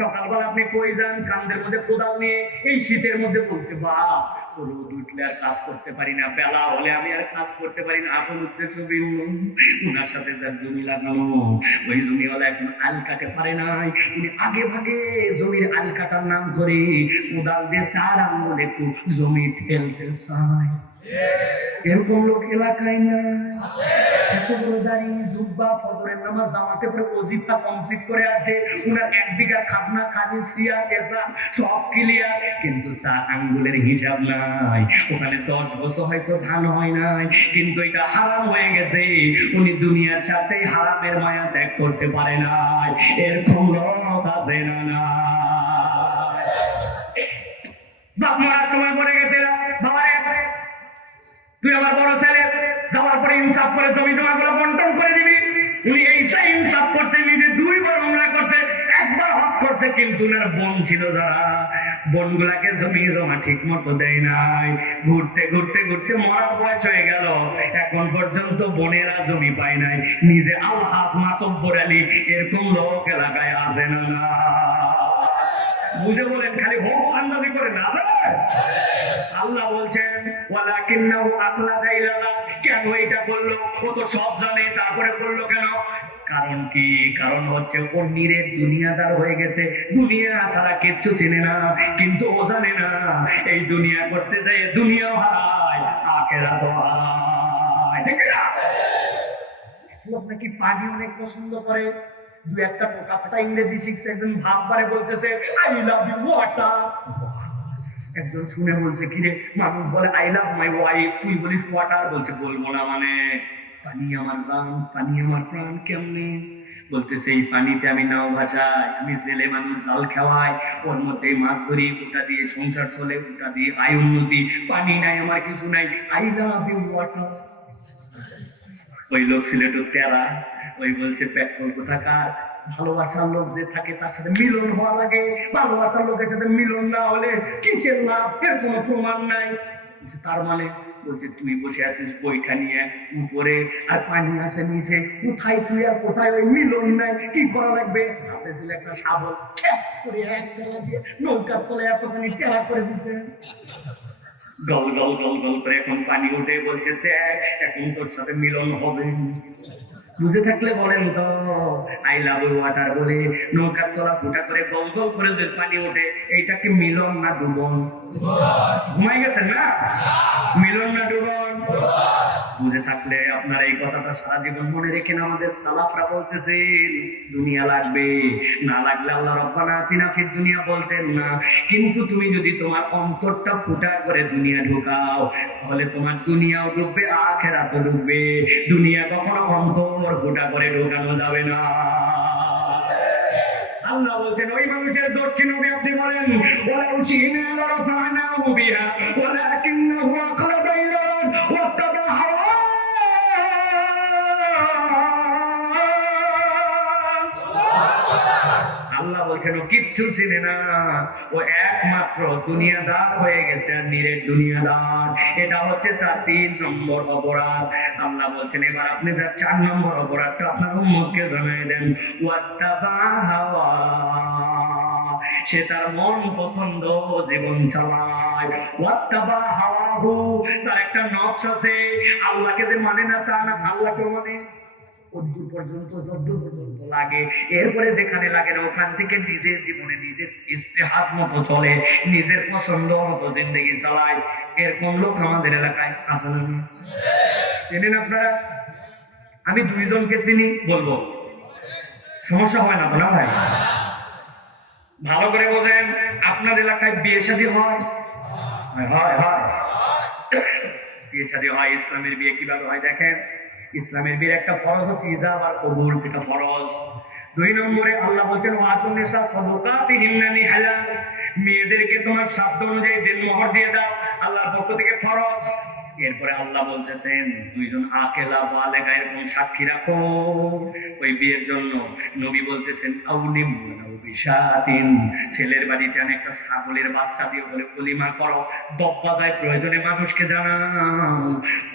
সকালবেলা আপনি কই যান? কান্দের মধ্যে কোদাল নিয়ে, এই শীতের মধ্যে বলছে বাপ রোদ উঠলে আর কাজ করতে পারি না, বেলা হলে আমি আর কাজ করতে পারি না। আসল উদ্দেশ্য উনার সাথে যার জমি লাগানো, ওই জমিওয়ালা এখন আল কাটে পারে নাই, উনি আগে ভাগে জমির আল কাটার নাম ধরে কোদাল দিয়ে 4 আঙ্গুল একটু জমি ঠেলতে চায়। এরকম লোক এলাকায় না? এত বড় দাড়ি, জুব্বা, ফজরের নামাজ জামাতে করে ওজিফা কমপ্লিট করে আছে, উনার 1 বিঘা খাজনা, খালি সিয়া পেশা সব ক্লিয়ার, কিন্তু 4 আঙ্গুলের হিসাব নাই। ওখানে 10 বছর হয়তো ধান হয় নাই, কিন্তু এটা হারাম হয়ে গেছে। উনি দুনিয়ার সাথে হারামের মায়া ত্যাগ করতে পারে নাই। এরকম লোক আছে না? না, বাপ মারার সময় পড়ে গেছে, বাবারে তুই আমার বড় ছেলে, যাওয়ার পরে ইনসাফ করে জমি জমা গুলো বন্টন করে দিবি। উনি এইটাই ইনসাফ করতে, নিজে 2 বার উমরা করতে, 1 বার হজ করতে, কিন্তু ওনার বোন ছিল যারা, বোনগুলাকে জমি জমা ঠিক মতো দেয় নাই। ঘুরতে ঘুরতে ঘুরতে মরার বয়স হয়ে গেল, এখন পর্যন্ত বোনেরা জমি পায় নাই। নিজে আল্লাহ মাতব্বর আলী, এরকম লোক এলাকায় আছে না? না, বুঝে বলেন, খালি হোক আন্দাজি করে না। আল্লাহ বলছেন ওয়ালাকিন্নাহু আখলাদা ইলাল্লাহ, কেন এটা করলো? ও তো সব জানে, তারপরে করলো কেন? কারণ কি? কারণ হচ্ছে ও নিরেট দুনিয়াদার হয়ে গেছে, দুনিয়া ছাড়া কিচ্ছু চিনে না। কিন্তু ও জানে না এই দুনিয়া করতে যায় দুনিয়াও হারায়, আখিরাতও হারায়। ঠিক না? লোক নাকি পানি অনেক পছন্দ করে, 2-1টা টোকা ফাটা ইংরেজি শিখছে, একজন ভাববারে বলতেছে আই লাভ ইউ ওয়াটার। একজন শুনে বলছে কিরে, মানুষ বলে আই লাভ মাই ওয়াইফ, তুই বলিস ওয়াটার। বলছে বলবো না মানে, পানি আমার জান, পানি আমার প্রাণ। কেমনে? বলতেছে এই পানিতে আমি নাও ভাসাই, আমি জেলে মানুষ জাল খাওয়াই, ওর মধ্যে মাছ ধরি, ওটা দিয়ে সংসার চলে, ওটা দিয়ে আয় উন্নতি। পানি নাই, আমার কিছু নাই, আই লাভ ইউ ওয়াটার। ওই লোক সিলেট তেরা, ওই বলছে পেট্রোল কোথাকার, ভালোবাসার লোক যে থাকে তার সাথে মিলন হওয়া লাগে, ভালোবাসার লোকের সাথে মিলন না হলে কিসের লাভ? এর কোনো প্রমাণ নাই। তার মানে বলছে তুই বসে আছিস বইটা নিয়ে উপরে, আর পানি আসে নিচে, কোথায় তুই আর কোথায় ওই মিলন নাই, কি করা লাগবে? হাতে ছিল একটা শাবল, খ্যাপ করে 1 টেলা দিয়ে নৌকার তলায় এতখানি টেলা করে দিছে, গল গল গল গল করে এখন পানি উঠে। বলছে এখন তোর সাথে মিলন হবে। বুঝে থাকলে বলেন তো, আই লাভ ইউ ওয়াটার বলে নৌকার তলা ফুটা করে গল গল করে যে পানি ওঠে, এইটা কি মিলন না ডুবন? ঘুমাই গেছেন না? মিলন না ডুবন? বুঝে থাকলে আপনার এই কথাটা সারা জীবন মনে রেখেন। আমাদের সালাফরা বলতেছেন দুনিয়া লাগবে, না লাগলে আল্লাহ রব্বানা আতিনা ফিদ দুনিয়া বলতেন না। কিন্তু তুমি যদি তোমার অন্তরটা ফুটা করে দুনিয়া ঢোকাও, তাহলে তোমার দুনিয়াও ডুববে, আখিরাতও ডুববে। দুনিয়া কখনো অন্তর ফুটা করে ঢোকানো যাবে না। আল্লাহ বলছেন ওই মানুষের দোষ কি নবী আপনি বলেন ওয়ালাউ শি'না লারাফা'নাহু বিহা ওয়ালাকিন্নাহু আখলাদা ইলা ওয়াত্তাবা হাওয়া। আল্লাহ বলছেন ও কিচ্ছু চিনে না, ও একমাত্র দুনিয়াদার হয়ে গেছে আর নিরেট দুনিয়াদার। এটা হচ্ছে তার 3 নম্বর অপরাধ। আল্লাহ বলছেন এবার আপনি তার 4 নম্বর অপরাধটা আপনার উম্মতকে জানাই দেন। ওয়াত্তাবা হাওয়া, সে তার মন পছন্দ জীবন চালায়। ওয়াত্তাবা হাওয়াহু, তার একটা নফস আছে, আল্লাহকে যে মানে না তা না, আল্লাহকে মানে যদ্দূর পর্যন্ত লাগে, এরপরে যেখানে লাগে না ওখান থেকে নিজের জীবনে নিজের ইস্তেহাত মতো চলে, নিজের পছন্দ মতো জিন্দগি চালায়। এরকম লোক আমাদের এলাকায় আছে না? চেনেন আপনারা? আমি 2 জনকে চিনি, বলবো সমস্যা হয় না তো না ভাই? ভালো করে বোঝেন, আপনার এলাকায় বিয়ে শাদী হয়? হয় হয়, বিয়ে শাদী হয়। ইসলামের বিয়ে কিভাবে হয় দেখেন। ইসলামের বিয়ের একটা ফরজ হচ্ছে ইজাব আর কবুল, এটা ফরজ। 2 নম্বরে আল্লাহ বলছেন ওয়াতুন নিসা সাদাকাতিহিন্না নিহালা, মেয়েদেরকে তোমার সাধ্য অনুযায়ী দেনমোহর দিয়ে দাও, আল্লাহর পক্ষ থেকে ফরজ। এরপরে আল্লাহ বলতেছেন 2 জন আকেলা বালেগা এরকম সাক্ষী রাখো ওই বিয়ের জন্য। নবী বলতেছেন আউলিম বিশাতিন, ছেলের বাড়িতে আমি একটা ছাগলের বাচ্চা দিয়ে বলে ওলিমা করো, দপ্পাদায় প্রয়োজনে মানুষকে জানাও,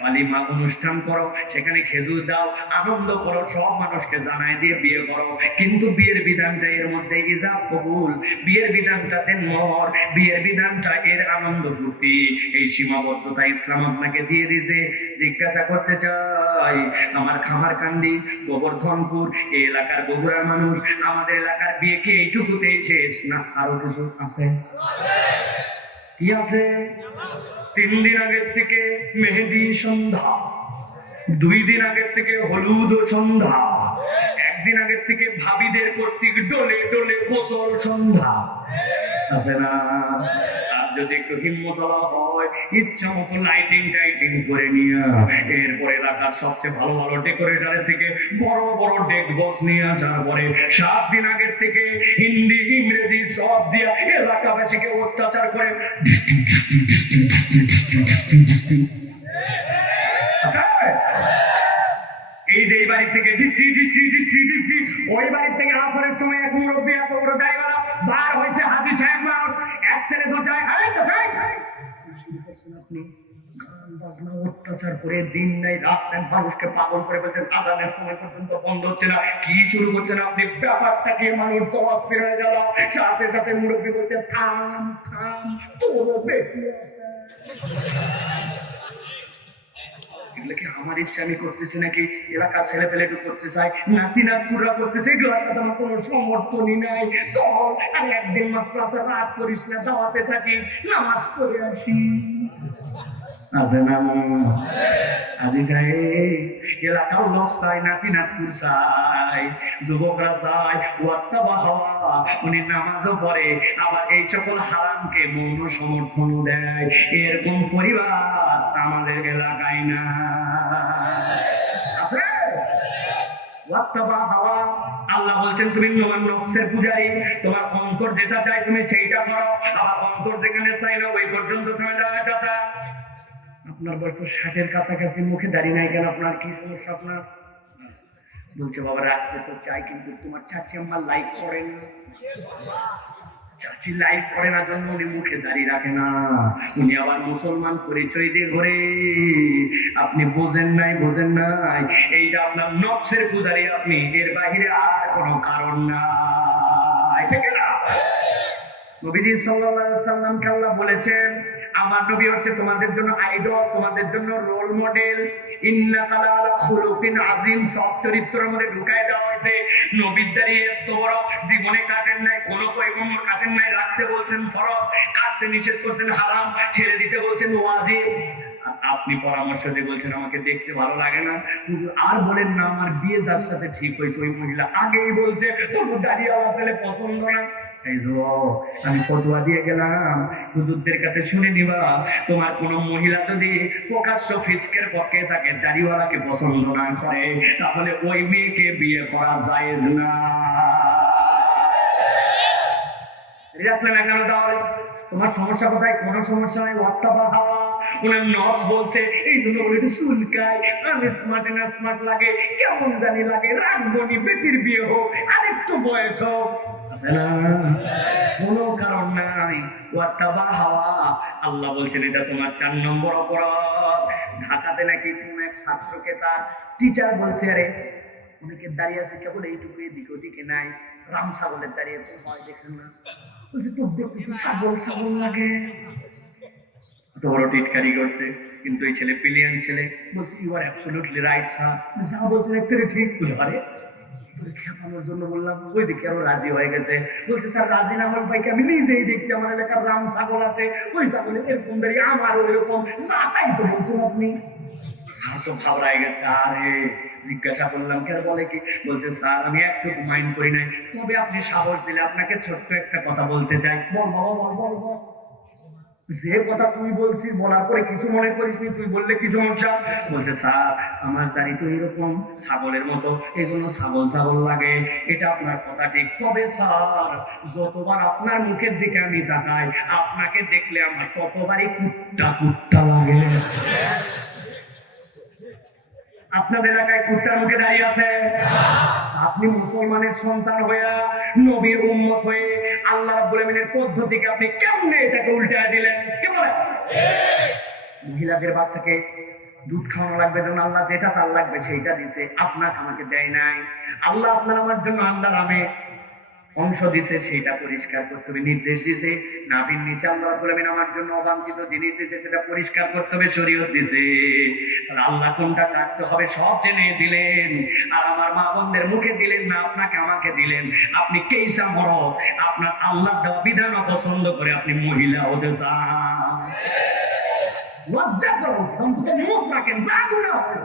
ওলিমা অনুষ্ঠান করো, সেখানে খেজুর দাও, আনন্দ করো, সব মানুষকে জানাই দিয়ে বিয়ে করো। কিন্তু বিয়ের বিধানটা এর মধ্যে ইজাব কবুল, বিয়ের বিধানটা দেনমোহর, বিয়ের বিধানটা এর আনন্দ ফুর্তি, এই সীমাবদ্ধতা ইসলাম আপনাকে দিয়ে দিয়েছে। জিজ্ঞাসা করতে চাই, আমার খামার কান্দি গোবর্ধনপুর এই এলাকার বগুড়ার মানুষ, আমাদের এলাকার বিয়ে কি এইটুকুতেই শেষ না আরো কিছু আছে? কি আছে? 3 দিন আগের থেকে মেহেদি সন্ধ্যা, 2 দিন আগের থেকে হলুদ সন্ধ্যা, 1 দিন আগের থেকে ভাবিদের কর্তৃক ডোলে ডোলে গোসল সন্ধ্যা, আছে না? আর যদি একটু হিম্মত হয় ইচ্ছা মতো লাইটিং টাইটিং করে নিয়ে এরপরে এলাকার সবচেয়ে ভালো ভালো ডেকোরেটরের থেকে বড় বড় ডেক বক্স নিয়ে আসার পরে 7 দিন আগের থেকে হিন্দি ইংরেজি সব দিয়া এলাকাবাসীকে অত্যাচার করে এই যে বাড়ি থেকে ওই বাড়ি থেকে আসরের সময় এক মুরব্বী এত বড় জায়গা বার হয়েছে, হাজি সাহেব এক ছেলে তো যায় আপনি অত্যাচার করে দিন নাই রাত নাই মানুষকে পাগল করে বলছেন, আজানের সময় পর্যন্ত বন্ধ হচ্ছে না, কি শুরু করছেন আপনি? ব্যাপারটা কি মানুষ তওয়াফ ফিরে গেল, সাথে সাথে মুরব্বী বলছে থাম থাম, তোর বেটি আছে। এগুলো কি আমার ইচ্ছা আমি করতেছি নাকি এলাকার ছেলে পেলে একটু করতে চাই, নাতি নাতপুররা করতেছে, এগুলো আমার কোনো সমর্থনই নাই। চল আর একদিন মাত্র আছে, রাত করিস না, দাওয়াতে থাকি, নামাজ পড়ে আসি। আছে না? আজি চাই এলাকাও লোক চাই, নাতি নাতপুর চাই, যুবকরা চাই, ওয়াত্তাবা হাওয়া, উনি নামাজও পড়ে, আবার এই সকল হারামকে মৌন সমর্থন দেয়। এরকম পরিবার আমাদের এলাকায় না আছে। ওয়াত্তাবা হাওয়া, আল্লাহ বলছেন তুমি তোমার নফসের পূজারী, তোমার অন্তর যেটা চাই তুমি সেইটা করো, আবার অন্তর যেখানে চাই না ওই পর্যন্ত তুমি দাঁড়াতে চাও। আপনার বয়স তো 60-এর কাছাকাছি, মুখে দাঁড়িয়ে নাই কেন? আপনার কি সমস্যা? আপনার বলছে বাবা রাখতে তো চাই, কিন্তু তোমার চাচি আমার লাইক করে না, চাচি লাইক করে না জন্য উনি মুখে দাঁড়িয়ে রাখে না, উনি আবার মুসলমান পরিচয় দিয়ে ঘরে। আপনি বোঝেন নাই, বোঝেন নাই, এইটা আপনার নফসের পূজারী আপনি, এর বাহিরে আর কোনো কারণ নাই, ঠিক না? নবীজি সাল্লাল্লাহু আলাইহি ওয়াসাল্লামকে আল্লাহ বলেছেন আমার নবী হচ্ছে তোমাদের জন্য আইডল, তোমাদের জন্য রোল মডেল। ইন্নাকা লাআলা খুলুকিন আযীম, সব চরিত্রের মধ্যে ঢুকায় দেওয়া হয়েছে। নবীর দাঁড়িয়ে এত বড় জীবনে কাটেন নাই, কোনো পয়গম্বর কাটেন নাই। রাখতে বলছেন ফরজ, কাটতে নিষেধ করছেন হারাম, ছেড়ে দিতে বলছেন ওয়াজিব। আপনি পরামর্শ দিয়ে বলছেন আমাকে দেখতে ভালো লাগে না, আর বলেন না আমার বিয়ে যার সাথে ঠিক হয়েছে ওই মহিলা আগেই বলছে তোর দাঁড়িয়ে আমার ছেলে পছন্দ না। আমি ফতোয়া দিয়ে গেলাম, হুজুরদের কাছে শুনে নিবা, তোমার কোন মহিলা যদি প্রকাশ্য ফিসকের পক্ষে থাকে, দাড়িওয়ালাকে পছন্দ না করে, তাহলে ওই মেয়েকে বিয়ে করা জায়েজ না। রাখলাম 11 তাহলে তোমার সমস্যা কোথায়? কোনো সমস্যা নাই, ওয়াত্তাবা হাওয়া। ওনার নফস বলছে এই জন্য বলে একটু চুলকায়, আমি স্মার্ট না স্মার্ট লাগে, কেমন জানি লাগে, রাখবনি, বেটির বিয়ে হোক, আরেকটু বয়স হোক, কোনো কারণ নাই। ওয়াত্তাবা হাওয়া। আল্লাহ বলছেন এটা তোমার 4 নম্বর অপরাধ। ঢাকাতে নাকি কোন এক ছাত্রকে তার টিচার বলছে, আরে অনেকে দাঁড়িয়ে আছে কেবল এইটুকু, এদিকে ওদিকে নাই, রাম ছাগলের দাঁড়িয়ে ভয় দেখছেন না, বলছে তোর দেখতে তো ছাগল ছাগল লাগে। এত বড় টিটকারি করছে, কিন্তু এই ছেলে ব্রিলিয়ান্ট ছেলে বলছে you are absolutely right sir, যা বলছেন একেবারে ঠিক। বলে আরে খেপানোর জন্য বললাম, ওই দিকে আরো রাজি হয়ে গেছে। বলছে স্যার রাজি না হওয়ার ভাইকে আমি নিজেই দেখছি, আমার এলাকার রাম ছাগল আছে, ওই ছাগলের এরকম দাঁড়িয়ে আমারও এরকম, যা তাই তো বলছেন আপনি। তো ঘাবড়ায় গেছে। আরে জিজ্ঞাসা করলাম কেন, বলে কি, বলছে স্যার আমি একটু মাইন্ড করি নাই, তবে আপনি সাহস দিলে আপনাকে ছোট্ট একটা কথা বলতে চাই। বল বাবা বল বল বল। যে কথা তুই বলছিস বলার পরে কিছু মনে করিস নি, তুই বললে কি সমস্যা? বলছে স্যার আমার দাড়ি তো এরকম ছাগলের মতো, এগুলো ছাগল ছাগল লাগে, এটা আপনার কথা ঠিক, তবে স্যার যতবার আপনার মুখের দিকে আমি তাকাই, আপনাকে দেখলে আমার ততবারই কুত্তা কুত্তা লাগে। আপনাদের এলাকায় কুত্তার মুখে দাঁড়িয়ে আছে? আপনি মুসলমানের সন্তান হইয়া, নবীর উম্মত হয়ে আল্লাহ রাব্বুল আমিনের পদ্ধতিকে আপনি কেমনে এটাকে উল্টায় দিলেন? কি বলেন? মহিলাদের বাচ্চাকে দুধ খাওয়ানো লাগবে যেন আল্লাহ যেটা তার লাগবে সেইটা দিছে, আপনাকে আমাকে দেয় নাই। আল্লাহ আপনার আমার জন্য আল্লাহর নামে অংশ দিছে, সেটা পরিষ্কার করতে হবে, নির্দেশ দিছে। নাভির নিচে আল্লাহ রাব্বুল আমিন আমার জন্য অবাঞ্ছিত জিনিস দিছে, সেটা পরিষ্কার করতে হবে, শরীয়ত দিছে। আল্লাহ কোনটা কাটতে হবে সব জেনে দিলেন, আর আমার মা বোনদের মুখে দিলেন না, আপনাকে আমাকে দিলেন। আপনি কেইসা বড়, আপনার আল্লাহ দেওয়া বিধান অপছন্দ করে আপনি মহিলা হতে চান? লজ্জা করো, অন্তত মুখ রাখেন, যা গুনাহ হয়,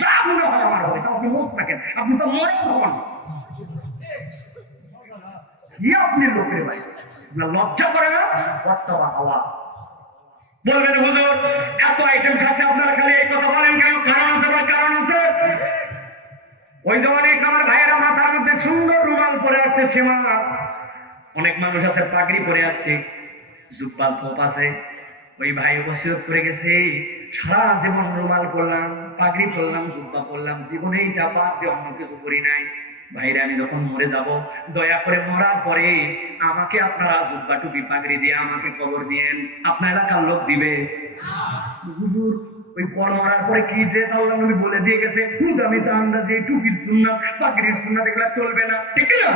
যা গুনাহ হয় আমার হয়, আপনি মুখ রাখেন, আপনি তো মরে হন। আপনি লোকের ভাই লজ্জা করে না? হাওয়া বলবেন হুজুর এত আইটেম খাচ্ছে আপনারা খালি এই কথা বলেন কেন? কারণ আছে বা কারণ আছে। ওই যে অনেক আমার ভাইয়েরা মাথার মধ্যে সুন্দর রুমাল পরে আসছে, সীমা অনেক মানুষ আছে পাগড়ি পরে আসছে, জুব্বা থোপ আছে। ওই ভাই ওসিয়ত করে গেছে, সারা জীবন রুমাল পরলাম, পাগড়ি পরলাম, জুব্বা পরলাম, জীবনে এইটা বাদ দিয়ে অন্য কিছু করি নাই। ভাইরা আমি যখন মরে যাব, দয়া করে মরার পরে আমাকে আপনারা জুব্বা টুপি পাগড়ি দিয়ে আমাকে কবর দিয়েন। আপনার এলাকার লোক দিবে? হুজুর ওই পর মরার পরে কি ড্রেস আল্লাহ নবী বলে দিয়ে গেছে, আমি জানতাম যে টুপির সুন্নাত পাগড়ির সুন্নাত এগুলা চলবে না, ঠিক না?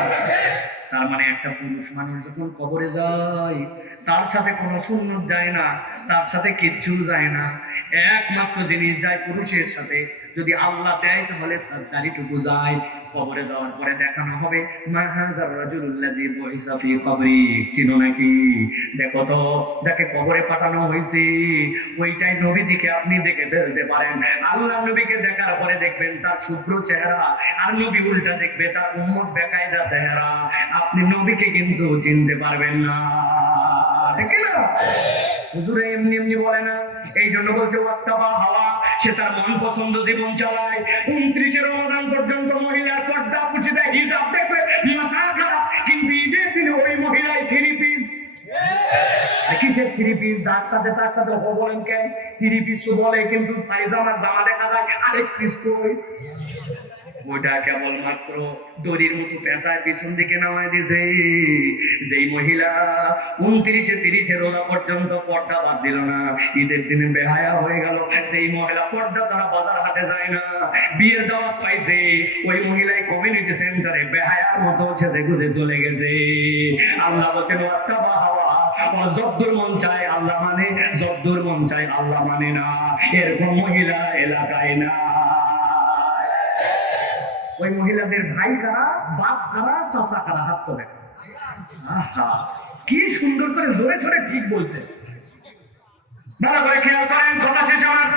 তার মানে একটা পুরুষ মানুষ যখন কবরে যায়, তার সাথে কোনো সুন্নত যায় না, তার সাথে কিচ্ছু যায় না। একমাত্র জিনিস যায় পুরুষের সাথে, যদি আল্লাহ দেয় তাহলে তার দাড়িটুকু যায়। কবরে যাওয়ার পরে দেখানো হবে, মা হাযার রাজুলুল্লাযী বুইসা ফী কবরি, চিনো নাকি? দেখো তো যাকে কবরে পাঠানো হয়েছে, ওইটাই নবীজিকে আপনি দেখে ফেলতে পারেন। আল্লাহ নবীকে দেখার পরে দেখবেন তার শুভ্র চেহারা, আর নবী উল্টা দেখবে তার উম্মত বেকায়দা চেহারা। আপনি নবীকে কিন্তু চিনতে পারবেন না, ঠিক না? হুজুরে এমনি এমনি বলে না, এই জন্য বলছে ওয়াত্তাবা হাওয়া, সে তার মন পছন্দ জীবন চালায়। 29 রমজান পর্যন্ত মহিলার পর্দা পুছিতে হিজাব দেখবে মাথা খারাপ, কিন্তু ঈদের দিনে ওই মহিলায় 3 পিস। কিসের 3 পিস? যার সাথে তার সাথে বলেন কেন 3 পিস তো বলে, কিন্তু পায়জামার জামা দেখা যায় আরেক পিস কই? ওটা কেবলমাত্র দড়ির মতো পেঁচায় পিছন দিকে নামায় দিয়েছে। যেই মহিলা 29-30 রোজা পর্যন্ত পর্দা বাদ দিল না, ঈদের দিনে বেহায়া হয়ে গেল, সেই মহিলা পর্দা তারা বাজার হাটে যায় না, বিয়ের দাওয়াত পাইছে, ওই মহিলাই কমিউনিটি সেন্টারে বেহায়ার মতো সেজে গুজে চলে গেছে। আল্লাহ বলছেন ওয়াত্তাবা হাওয়া, যদ্দুর মন চায় আল্লাহ মানে, যদ্দুর মন চায় আল্লাহ মানে না, এরকম মহিলা এলাকায় না। ওই মহিলাদের ভাই কারা, বাপ কারা, চাচা কারা, হাত তোলে। কি সুন্দর করে জোরে জোরে ঠিক বলছে। ভালো করে খেয়াল করেন, কথা শেষ আমার।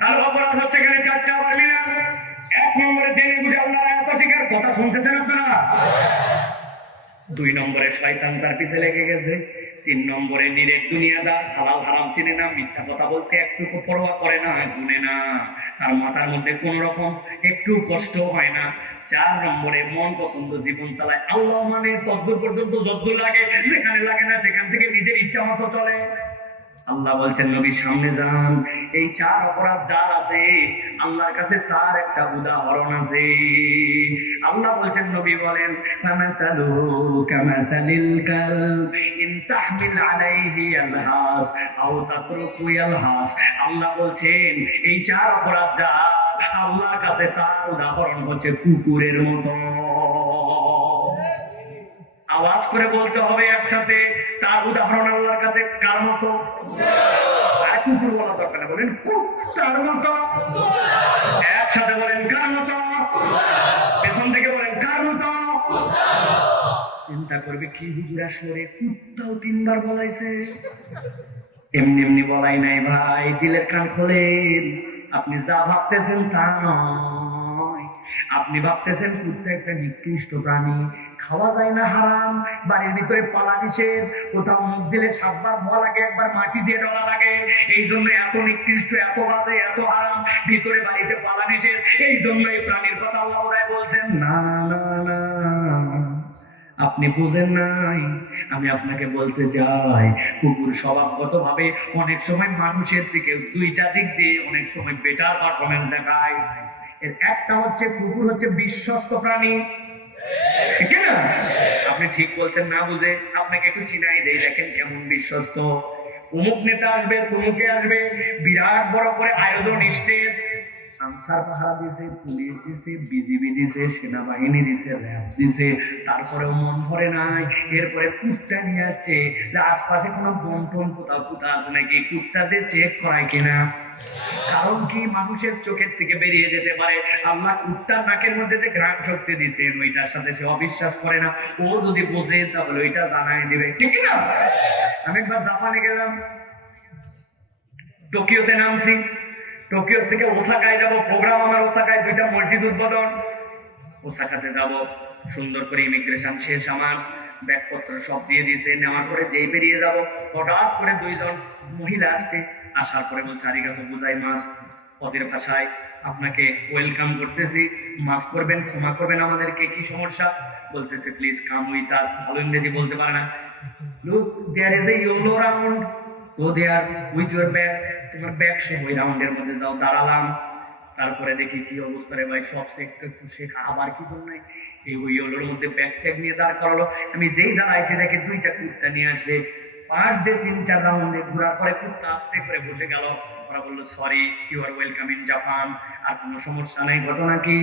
তার অপরাধ হচ্ছে এখানে 4টা বললি না। 1 নম্বরে জেনে বুঝে আল্লাহর এত শিকার কথা শুনতেছেন আপনারা। 2 নম্বরে শয়তান তার পিছে লেগে গেছে। 3 নম্বরে ডিরেক্ট দুনিয়াদার, হালাল হারাম চিনে না, মিথ্যা কথা বলতে একটু পরোয়া করে না, শুনে না, তার মাথার মধ্যে কোন রকম একটু কষ্ট হয় না। 4 নম্বরে মন পছন্দ জীবন চালায়, আল্লাহ মানে তদ্দূর পর্যন্ত যদ্দূর লাগে, যেখানে লাগে না সেখান থেকে নিজের ইচ্ছা মতো চলে। আল্লাহ বলছেন নবীর সামনে যান, এই 4 অপরাধ যার আছে আল্লাহর কাছে তার একটা উদাহরণ আছে। আল্লাহ বলছেন, নবী বলেন, ফামাসালু কামাসালিল কালব ইন তাহমিল আলাইহি ইয়ালহাস আও তাতরুকু ইয়ালহাস। আল্লাহ বলছেন এই 4 অপরাধ যার আল্লাহর কাছে তার উদাহরণ হচ্ছে কুকুরের মতো। আওয়াজ করে বলতে হবে একসাথে, তার উদাহরণ আল্লাহর কাছে কার মতো? আর কুকুর বলা দরকার না, বলেন কুত্তার মতো। একসাথে বলেন কার মতো? পেছন থেকে বলেন কার মতো? চিন্তা করবে কি হুজুর আসলে কুত্তাও 3 বার বলাইছে, এমনি এমনি বলাই নাই ভাই, দিলের কান খোলেন। আপনি যা ভাবতেছেন তা নয়, আপনি ভাবতেছেন কুত্তা একটা নিকৃষ্ট প্রাণী, খাওয়া যায় না, হারাম, বাড়ির ভিতরে পালা নিষেধ, কোথাও মুখ দিলে 7 বার ধোয়া লাগে, 1 বার মাটি দিয়ে ডলা লাগে, এই জন্য এত নিকৃষ্ট, এত বাজে, এত হারাম, ভিতরে বাড়িতে পালা নিষেধ, এই জন্য এই প্রাণীর কথা আল্লাহ বলছেন না না না। আপনি বুঝেন নাই, আমি আপনাকে বলতে যাই, কুকুর স্বভাবগত ভাবে অনেক সময় মানুষের দিকে 2টা দিক দিয়ে অনেক সময় বেটার পারফরমেন্স দেখায়। এর একটা হচ্ছে কুকুর হচ্ছে বিশ্বস্ত প্রাণী, ঠিক না? আপনি ঠিক বলছেন না বুঝে, আপনাকে একটু চিনাই দেই, দেখেন কেমন বিশ্বস্ত। অমুক নেতা আসবে, তমুকে আসবে, বিরাট বড় করে আয়োজন, স্টেজ, আনসার পাহারা দিছে, পুলিশ দিছে, বিজিবি দিছে, সেনাবাহিনী দিছে, র্যাব দিছে, তারপরেও মন ভরে নাই। এরপরে কুত্তা নিয়ে আসছে, যে আশপাশে কোনো বন্টন কোথাও কুত্তা আছে নাকি, কুত্তাদের চেক করায় কিনা। কারণ কি, মানুষের চোখের থেকে বেরিয়ে যেতে পারে, আল্লাহ কুত্তার নাকের মধ্যে যে ঘ্রাণ শক্তি দিচ্ছেন ওইটার সাথে সে অবিশ্বাস করে না, ও যদি বোঝে তাহলে ওইটা জানাই দিবে, ঠিক না? আমি একবার জাপানে গেলাম, টোকিওতে নামছি, টোকিও থেকে ওসাকায় যাব, প্রোগ্রাম আমার ওসাকায়, 2টা মসজিদ উদ্বোধন, ওসাকাতে যাব, সুন্দর করে ইমিগ্রেশন শেষ, আমার ব্যাগপত্র সব দিয়ে দিয়েছে, নেওয়ার পরে যেই বেরিয়ে যাব, হঠাৎ করে 2 জন মহিলা আসছে, আসার পরে বলছে আরিগাতো গোজাইমাস, ওদের ভাষায় আপনাকে ওয়েলকাম করতেছি, মাফ করবেন, ক্ষমা করবেন, আমাদেরকে কি সমস্যা? বলতেছে প্লিজ কাম উইথ আস। ভালো ইংরেজি বলতে পারে না। Look there is a yellow round, go there with your bag, তোমার ব্যাগ সহ ওই রাউন্ডের মধ্যে যাও। দাঁড়ালাম, তারপরে দেখি কি অবস্থা রে ভাই, সব শেখা, আবার কি জন্য এই ইয়েলোর মধ্যে ব্যাগ ট্যাগ নিয়ে দাঁড় করালো। আমি যেই দাঁড়াইছি দেখি 2টা কুত্তা নিয়ে আসে, 5 দিয়ে 3-4 রাউন্ডে ঘোরার পরে কুত্তা আস্তে করে বসে গেল। ওরা বললো sorry, you are welcome in Japan, আর কোনো সমস্যা নেই। ঘটনা কি,